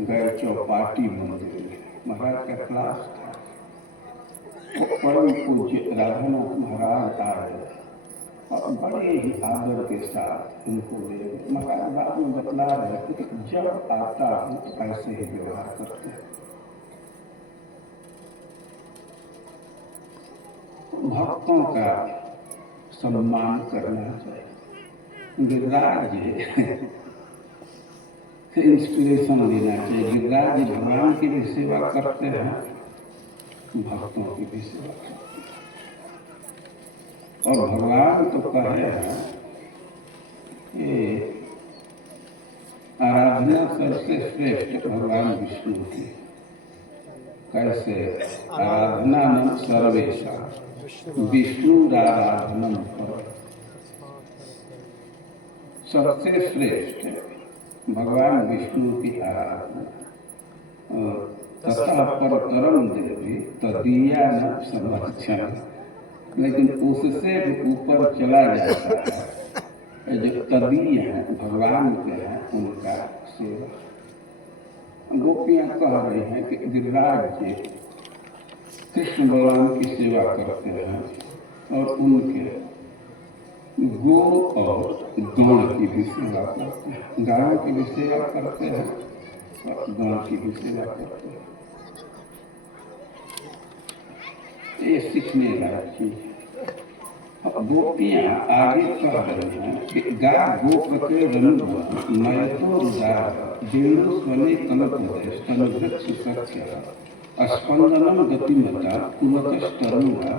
गए चौपाटी मंदिर में। महाराज का क्लास था। परम पूज्य राधानाथ महाराज आए और बड़े ही आदर के साथ उनको ले। महाराज बाद में बतला रहे थे कि जब आता हूँ तो ऐसे ही व्यवहार करते हैं। भक्तों का सम्मान करना चाहिए। गिरिराज से इंस्पिरेशन लेना चाहिए। गिरिराज भगवान की भी सेवा करते हैं, भक्तों की भी सेवा करते हैं। और भगवान तो कहे हैं कि आराधना सबसे श्रेष्ठ भगवान विष्णु की। कैसे? आराधना न सर्वेशा विष्णु आराधनम करो। सबसे श्रेष्ठ भगवान विष्णु की आराधना। तथा परतरम देवी तदीया न समर्चन। लेकिन उससे भी ऊपर चला जाता है जो तदीय है, भगवान के हैं, उनका सेवा। गोपियां कह रही हैं कि गिरिराज जी कृष्ण भगवान की सेवा करते हैं और उनके गो और गौण की भी सेवा करते हैं। गायों की भी सेवा करते हैं और गौण की भी सेवा करते हैं। ये सीखने लायक चीज है। गोपियां आगे कह रही हैं कि गा गोपते रनुवन नयतो रुदार वेणु स्वने कल्पदे स्तनवृक्ष सख्य स्पंदनम गतिमता पुलकस्तरुणा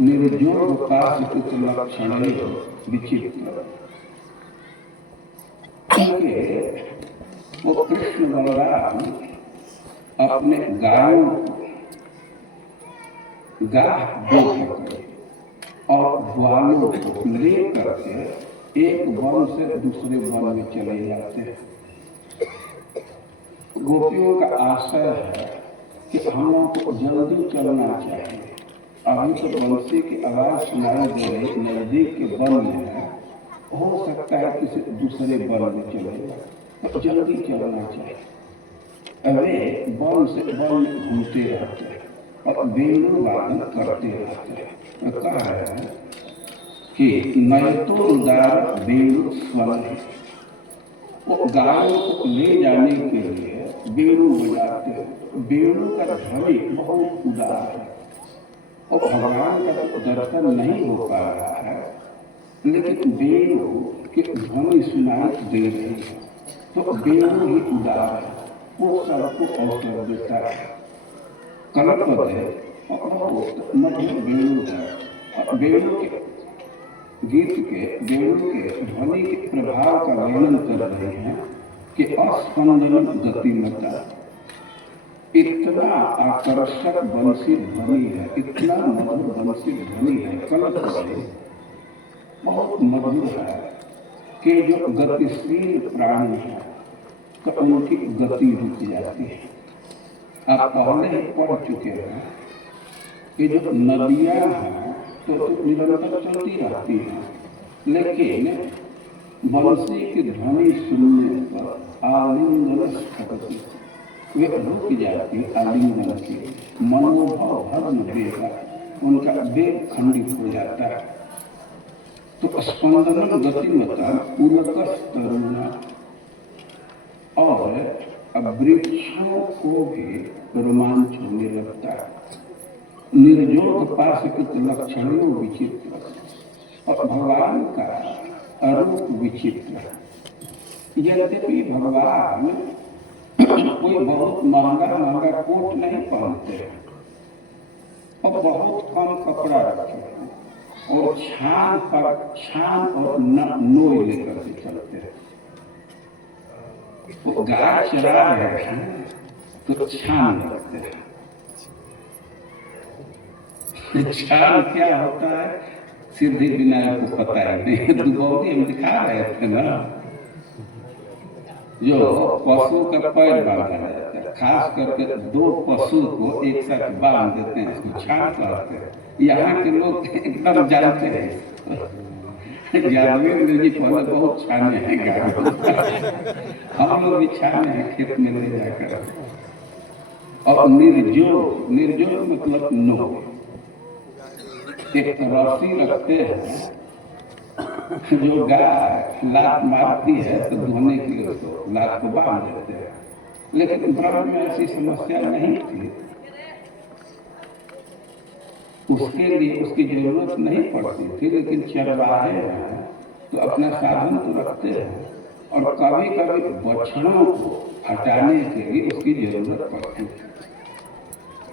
निर्जोगोपासित लक्षणैः विचित्र। वो कृष्ण बलराम अपने गायों गाह दो और ग्वालों को ले करके एक वन से दूसरे वन में चले जाते हैं। गोपियों का आशय है कि हम लोग को जल्दी चलना चाहिए। अभी तो बंसी की आवाज सुनाई दे रही नजदीक के वन में है, हो सकता है किसी दूसरे वन में चले, तो जल्दी चलना चाहिए। अरे वन से वन घूमते रहते हैं और वेणु वादन करते रहते हैं। कहा है कि नयतो उदार वेणु स्वर है। वो गायों को ले जाने के लिए वेणु बजाते हैं। वेणु का ध्वनि बहुत उदार है और भगवान का तो दर्शन नहीं हो पा रहा है, लेकिन वेणु की ध्वनि सुनाई दे रही है, तो वेणु ही उदार है, वो सबको अवसर देता है। कल्पद है और मधुर वेणु है। वेणु के गीत के वेणु के ध्वनि के प्रभाव का वर्णन कर रहे हैं कि अस्पंदन गतिमता, इतना आकर्षक बंसी ध्वनि है, इतना मधुर बंसी ध्वनि है, कल्पद बहुत मधुर है कि जो गतिशील प्राणी है तो उनकी गति रुक जाती है। आप पहले ही पढ़ चुके हैं कि जो नदियां हैं तो निरंतर चलती रहती हैं, लेकिन बंसी की ध्वनि सुनने पर आलिंगन स्फुटती, वे रुक जाती आलिंगन की, मनोभाव भर्म देगा, उनका वेग खंडित हो जाता है। तो स्पंदन गतिमता पुलकस तरुणा, और वृक्षों को भी रोमांच होने लगता है। निर्जोग पाशकृत लक्षणों विचित्र, और भगवान का रूप विचित्र। यद्यपि भगवान कोई बहुत महंगा महंगा कोट नहीं पहनते और बहुत कम कपड़ा रखते हैं और छान और नोई लेकर के चलते हैं। वो गाय चरा रहे हैं तो छान रखते हैं। छान क्या होता है सिद्धि विनायक को पता है नहीं, दुबौली हम दिखा रहे थे ना, जो पशु का पैर बांधा जाता है, खास करके दो पशु को एक साथ बांध देते हैं, इसको छान कहते हैं। यहाँ के लोग एकदम जानते हैं, जानवीर जी पहले बहुत छाने हैं गाय, हम लोग भी छाने हैं खेत में ले जाकर। और निर्जोग, निर्जोग मतलब नो, एक रस्सी रखते हैं, जो गाय लात मारती है तो धोने के लिए उसको लात को बांध देते हैं, लेकिन ब्रह्म में ऐसी समस्या नहीं थी, उसके लिए उसकी जरूरत नहीं पड़ती थी। लेकिन चरवाहे हैं तो अपना साधन तो रखते हैं, और कभी कभी बछड़ों को हटाने के लिए उसकी जरूरत पड़ती है,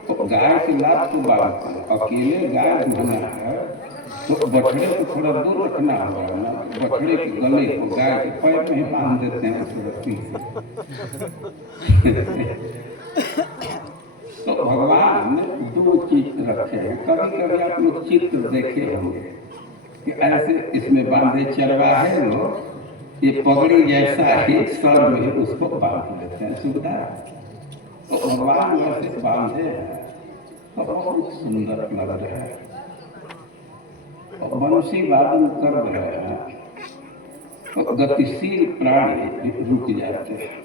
तो गाय की लात को बांधते हैं। अकेले गाय धोना है तो बछड़े को थोड़ा दूर रखना होगा ना, बछड़े के गले को गाय के पैर में ही बांध देते हैं उस रस्सी से। तो भगवान ने दो चित्र रखे हैं। कभी कभी आप लोग चित्र देखे होंगे कि ऐसे इसमें बांधे चरवाहे लोग, ये पगड़ी जैसा ही सर में उसको बांध देते हैं, सुविधा। तो भगवान वैसे बांधे हैं तो बहुत सुंदर लग रहा है, और बंसी वादन कर रहे हैं तो गतिशील प्राणी रुक जाते हैं।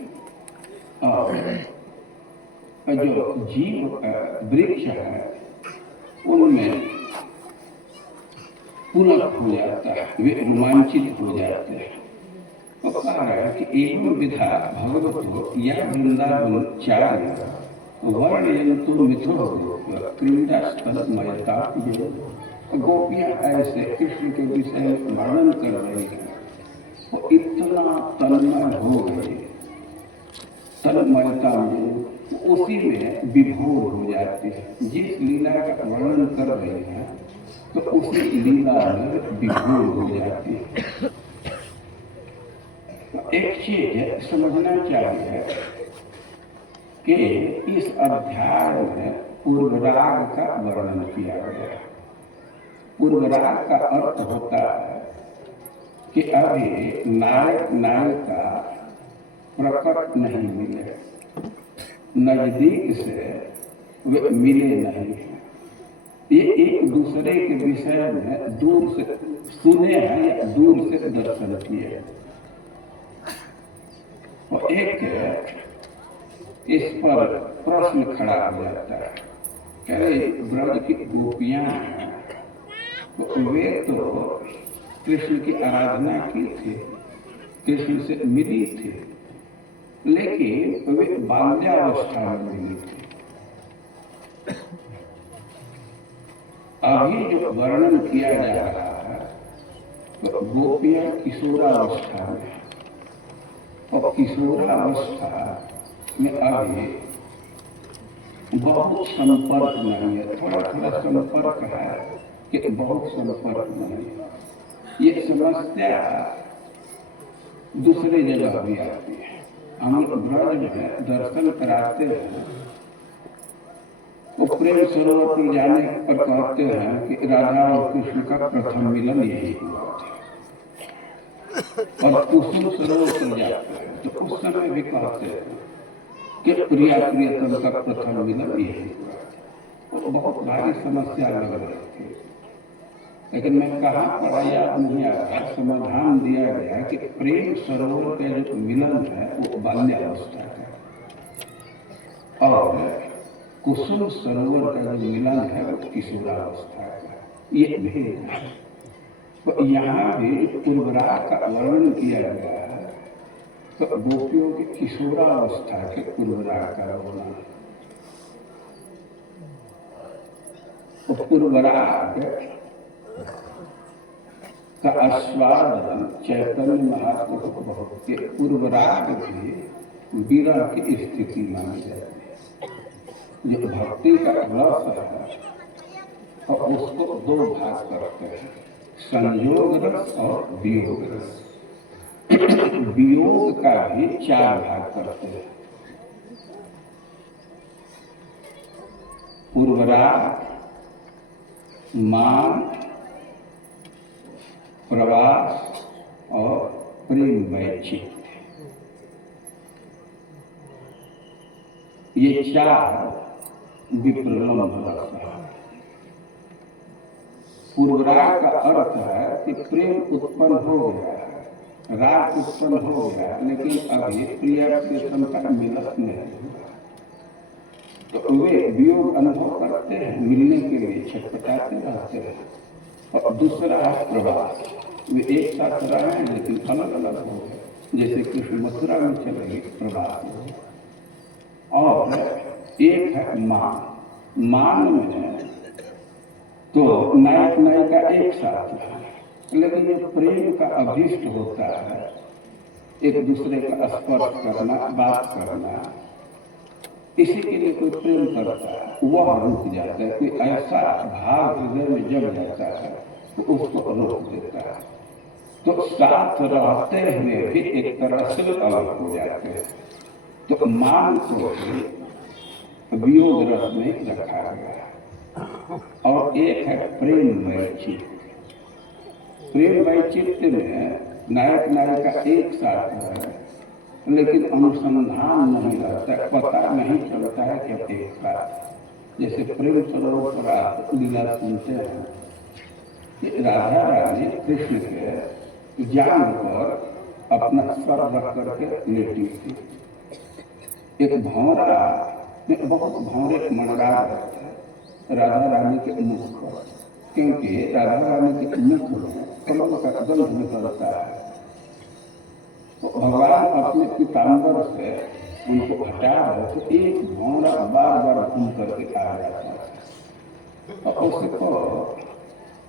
और जो जीव वृक्ष है उनमें पुलक हो जाता है, वे रोमांचित हो जाते हैं। तो कह रहा है कि एवं विधा भगवतो या वृंदावन चार्य वर्णयन्तु मिथो क्रीड़ा स्थल मयता। गोपियां ऐसे कृष्ण के विषय में वर्णन कर रही हैं, वो इतना तन्मय हो गए, तन्मयता में उसी में विभोर हो जाती है। जिस लीला का वर्णन कर रही है तो उसी लीला में विभोर हो जाती है। एक चीज समझना चाहिए कि इस अध्याय में पूर्वराग का वर्णन किया गया है। पूर्वराग का अर्थ होता है कि अभी नायक नायिका प्रकट नहीं मिले, नजदीक से वे मिले नहीं, ये एक दूसरे के विषय में दूर से सुने हैं या दूर से दर्शन किए। और एक इस पर प्रश्न खड़ा हो जाता है, कह रहे ब्रज की गोपियां हैं, तो वे तो कृष्ण की आराधना की थी, कृष्ण से मिली थी, लेकिन वे बाल्यावस्था में मिली थी। अभी जो वर्णन किया जा रहा है तो गोपियां किशोरावस्था में, और किशोरावस्था में अभी बहुत संपर्क नहीं है, थोड़ा थोड़ा संपर्क है कि बहुत संपर्क नहीं है। ये समस्या दूसरे जगह भी आती है। हम ब्रज में दर्शन कराते हैं तो प्रेम सरोवर पर जाने पर कहते हैं कि राधा और कृष्ण का प्रथम मिलन यही हुआ था, और कुसुम सरोवर पर जाते हैं तो उस समय भी कहते हैं कि प्रिया प्रियतम का प्रथम मिलन यही हुआ था। तो बहुत भारी समस्या लग रही थी, लेकिन मैं कहाँ पढ़ा याद नहीं आया, समाधान दिया गया कि प्रेम सरोवर का जो मिलन है वो बाल्यावस्था है, और कुसुम सरोवर का जो मिलन है वो किशोरावस्था है। ये भेद है। तो यहाँ भी पूर्वराग का वर्णन किया गया है, तो गोपियों की किशोरावस्था के पूर्वराग का वर्णन। तो पूर्वराग का आस्वादन चैतन्य महाप्रभु को बहुत के पूर्वराग भी विरह की स्थिति मानी जाती है। जो भक्ति का रस है और उसको दो भाग करते हैं, संयोग रस और वियोग रस। वियोग का भी चार भाग करते हैं, पूर्वराग, मान, प्रवास और प्रेम वैचित्य। ये चार विप्रलम्भ रस है। पूर्वराग का अर्थ है कि प्रेम उत्पन्न हो गया, राग उत्पन्न हो गया, लेकिन अभी प्रिया प्रियतम का मिलन नहीं हुआ, तो वे वियोग अनुभव करते हैं, मिलने के लिए छटपटाते रहते हैं। और दूसरा है प्रवास, वे एक साथ रहे हैं लेकिन अलग अलग हो गए, जैसे कृष्ण मथुरा में चले गए, प्रवास हो। और एक है मान। मान में तो नायक नायिका एक साथ है, लेकिन ये प्रेम का अभीष्ट होता है, एक दूसरे का स्पर्श करना, बात करना, इसी के लिए कोई प्रेम करता है, वह रुक जाता है। कोई ऐसा भाव हृदय में जम जाता है तो उसको रोक देता है। तो साथ रहते हुए भी एक तरह से अलग हो जाते हैं। तो मान को वियोग रस में रखा गया। और एक है प्रेम वैचित्य। प्रेम वैचित्य में नायक नायिका एक साथ है, लेकिन अनुसंधान नहीं रहता, पता नहीं चलता है कि अब एक साथ। जैसे प्रेम सरोवर पर आप लीला सुनते हैं कि राधा रानी कृष्ण के जान पर अपना सर रख करके लेटी थी। एक भौरा में बहुत भौरे मंडरा रहता है राधा रानी के मुख पर, क्योंकि राधा रानी के मुख में कमल का गंध निकलता है। तो भगवान अपने पीताम्बर से उनको हटा रहे तो एक भौरा बार बार घूम करके आ जाता है। और उसको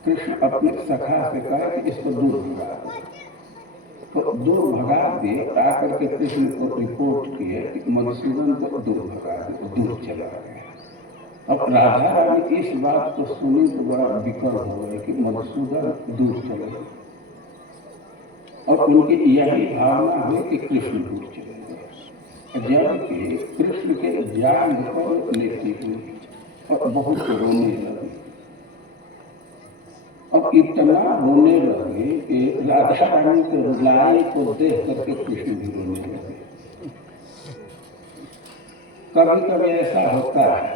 कृष्ण अपने सखा से कहा कि इसको दूर भगा दो। तो दूर भगा दिए, आकर के कृष्ण को रिपोर्ट किए कि मधुसूदन को दूर भगा दिए, दूर चला गया। अब राधा रानी इस बात को सुनी तो बड़ा विकल हो गए कि मधुसूदन दूर चले गए। और उनकी यही भावना हुई कि कृष्ण दूर चले गए, जबकि कृष्ण के ज्ञान पर लेती हुई और बहुत रोने लगी। अब इतना रोने लगे कि राधा रानी के रुलाई को देख करके कृष्ण भी रोने लगे। कभी कभी ऐसा होता है,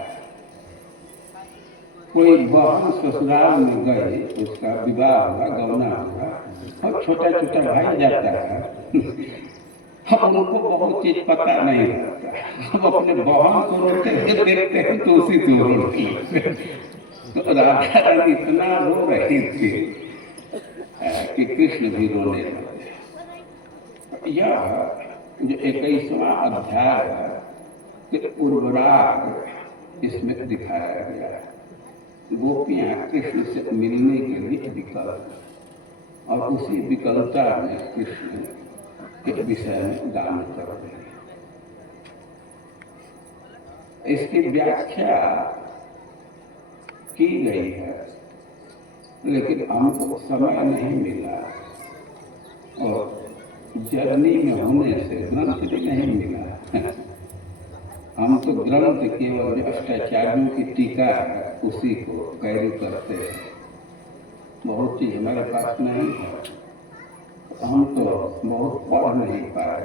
कोई बहन ससुराल में गए, उसका विवाह हुआ, गौना हुआ, और छोटा छोटा भाई जाता है, हम उनको बहुत चीज पता नहीं रहता। हम अपने बहन को रोते हुए देखते हैं तो उसी से रोते हैं। तो राधा रानी इतना रो रही थी कि कृष्ण भी रोने लगे। यह जो 21वां अध्याय है, उर्वराग इसमें दिखाया गया है। गोपियां कृष्ण से मिलने के लिए विकल, और उसी विकलता में कृष्ण के विषय में गान कर रहे हैं। इसकी व्याख्या की गई है, लेकिन हमको समय नहीं मिला और जर्नी में होने से ग्रंथ भी नहीं मिला। हम तो ग्रंथ केवल जो अष्टाचार्यों की टीका है उसी को कैरी करते हैं, बहुत चीज हमारे पास नहीं है। हम तो बहुत पढ़ नहीं पाए।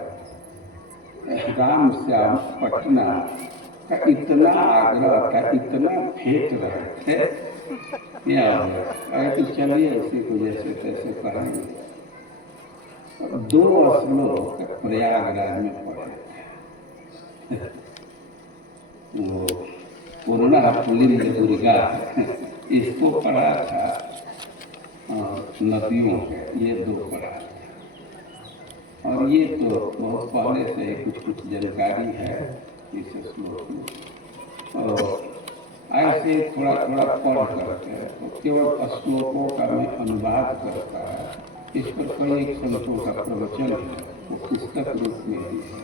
राम श्याम पटना का इतना आग्रह था, इतना फेंक रहे थे, क्या अरे तो चलिए उसी को जैसे तैसे करेंगे। 2 श्लोक प्रयागराज में पढ़े थे, वो पूर्णा पुलिंद दुर्गा, इसको पढ़ा था, नदियों के ये 2 पढ़ा था। और ये तो बहुत पहले से कुछ जानकारी है इस श्लोक में, और ऐसे थोड़ा थोड़ा पढ़ करते हैं। तो केवल श्लोकों का मैं अनुवाद करता है। इस पर कई एक संतों का प्रवचन है, वो पुस्तक रूप में भी है,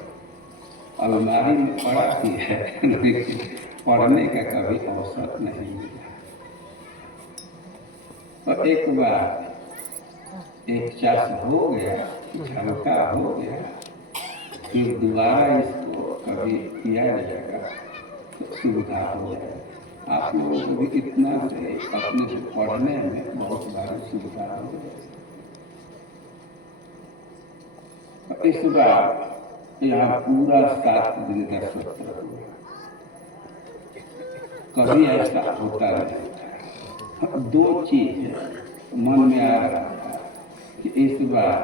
अलमारी में पढ़ा ही है, लेकिन पढ़ने का कभी अवसर नहीं मिला। और एक बार एक चास हो गया, झलका हो गया, फिर दोबारा इसको कभी किया जाएगा तो सुविधा हो जाएगा। आप लोगों को भी इतना से अपने से पढ़ने में बहुत सारी सुविधा हो जाएगी। इस बार यहाँ पूरा 7 दिन का सत्र हुआ, कभी ऐसा होता नहीं था। 2 चीज मन में आ रहा था कि इस बार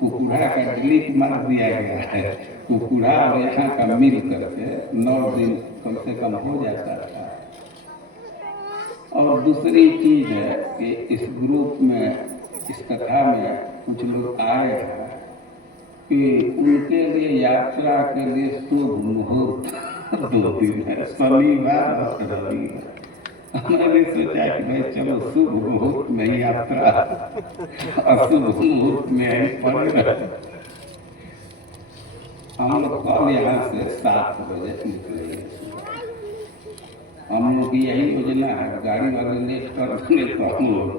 कुकुड़ा का डिलीट मार दिया गया है, कुकुड़ा और यहाँ का मिल करके 9 दिन कम से कम हो जाता था। और दूसरी चीज है कि इस ग्रुप में, इस कथा में कुछ लोग आए हैं कि उनके लिए यात्रा के लिए शुभ मुहूर्त 2 दिन है, शनिवार और रविवार। हमने सोचा कि भाई चलो शुभ मुहूर्त में ही यात्रा, अशुभ मुहूर्त में ही पड़। हम लोग कल यहाँ से 7 बजे निकले। हम लोग की यही योजना है, गाड़ी वाले लेट कर तो हम लोग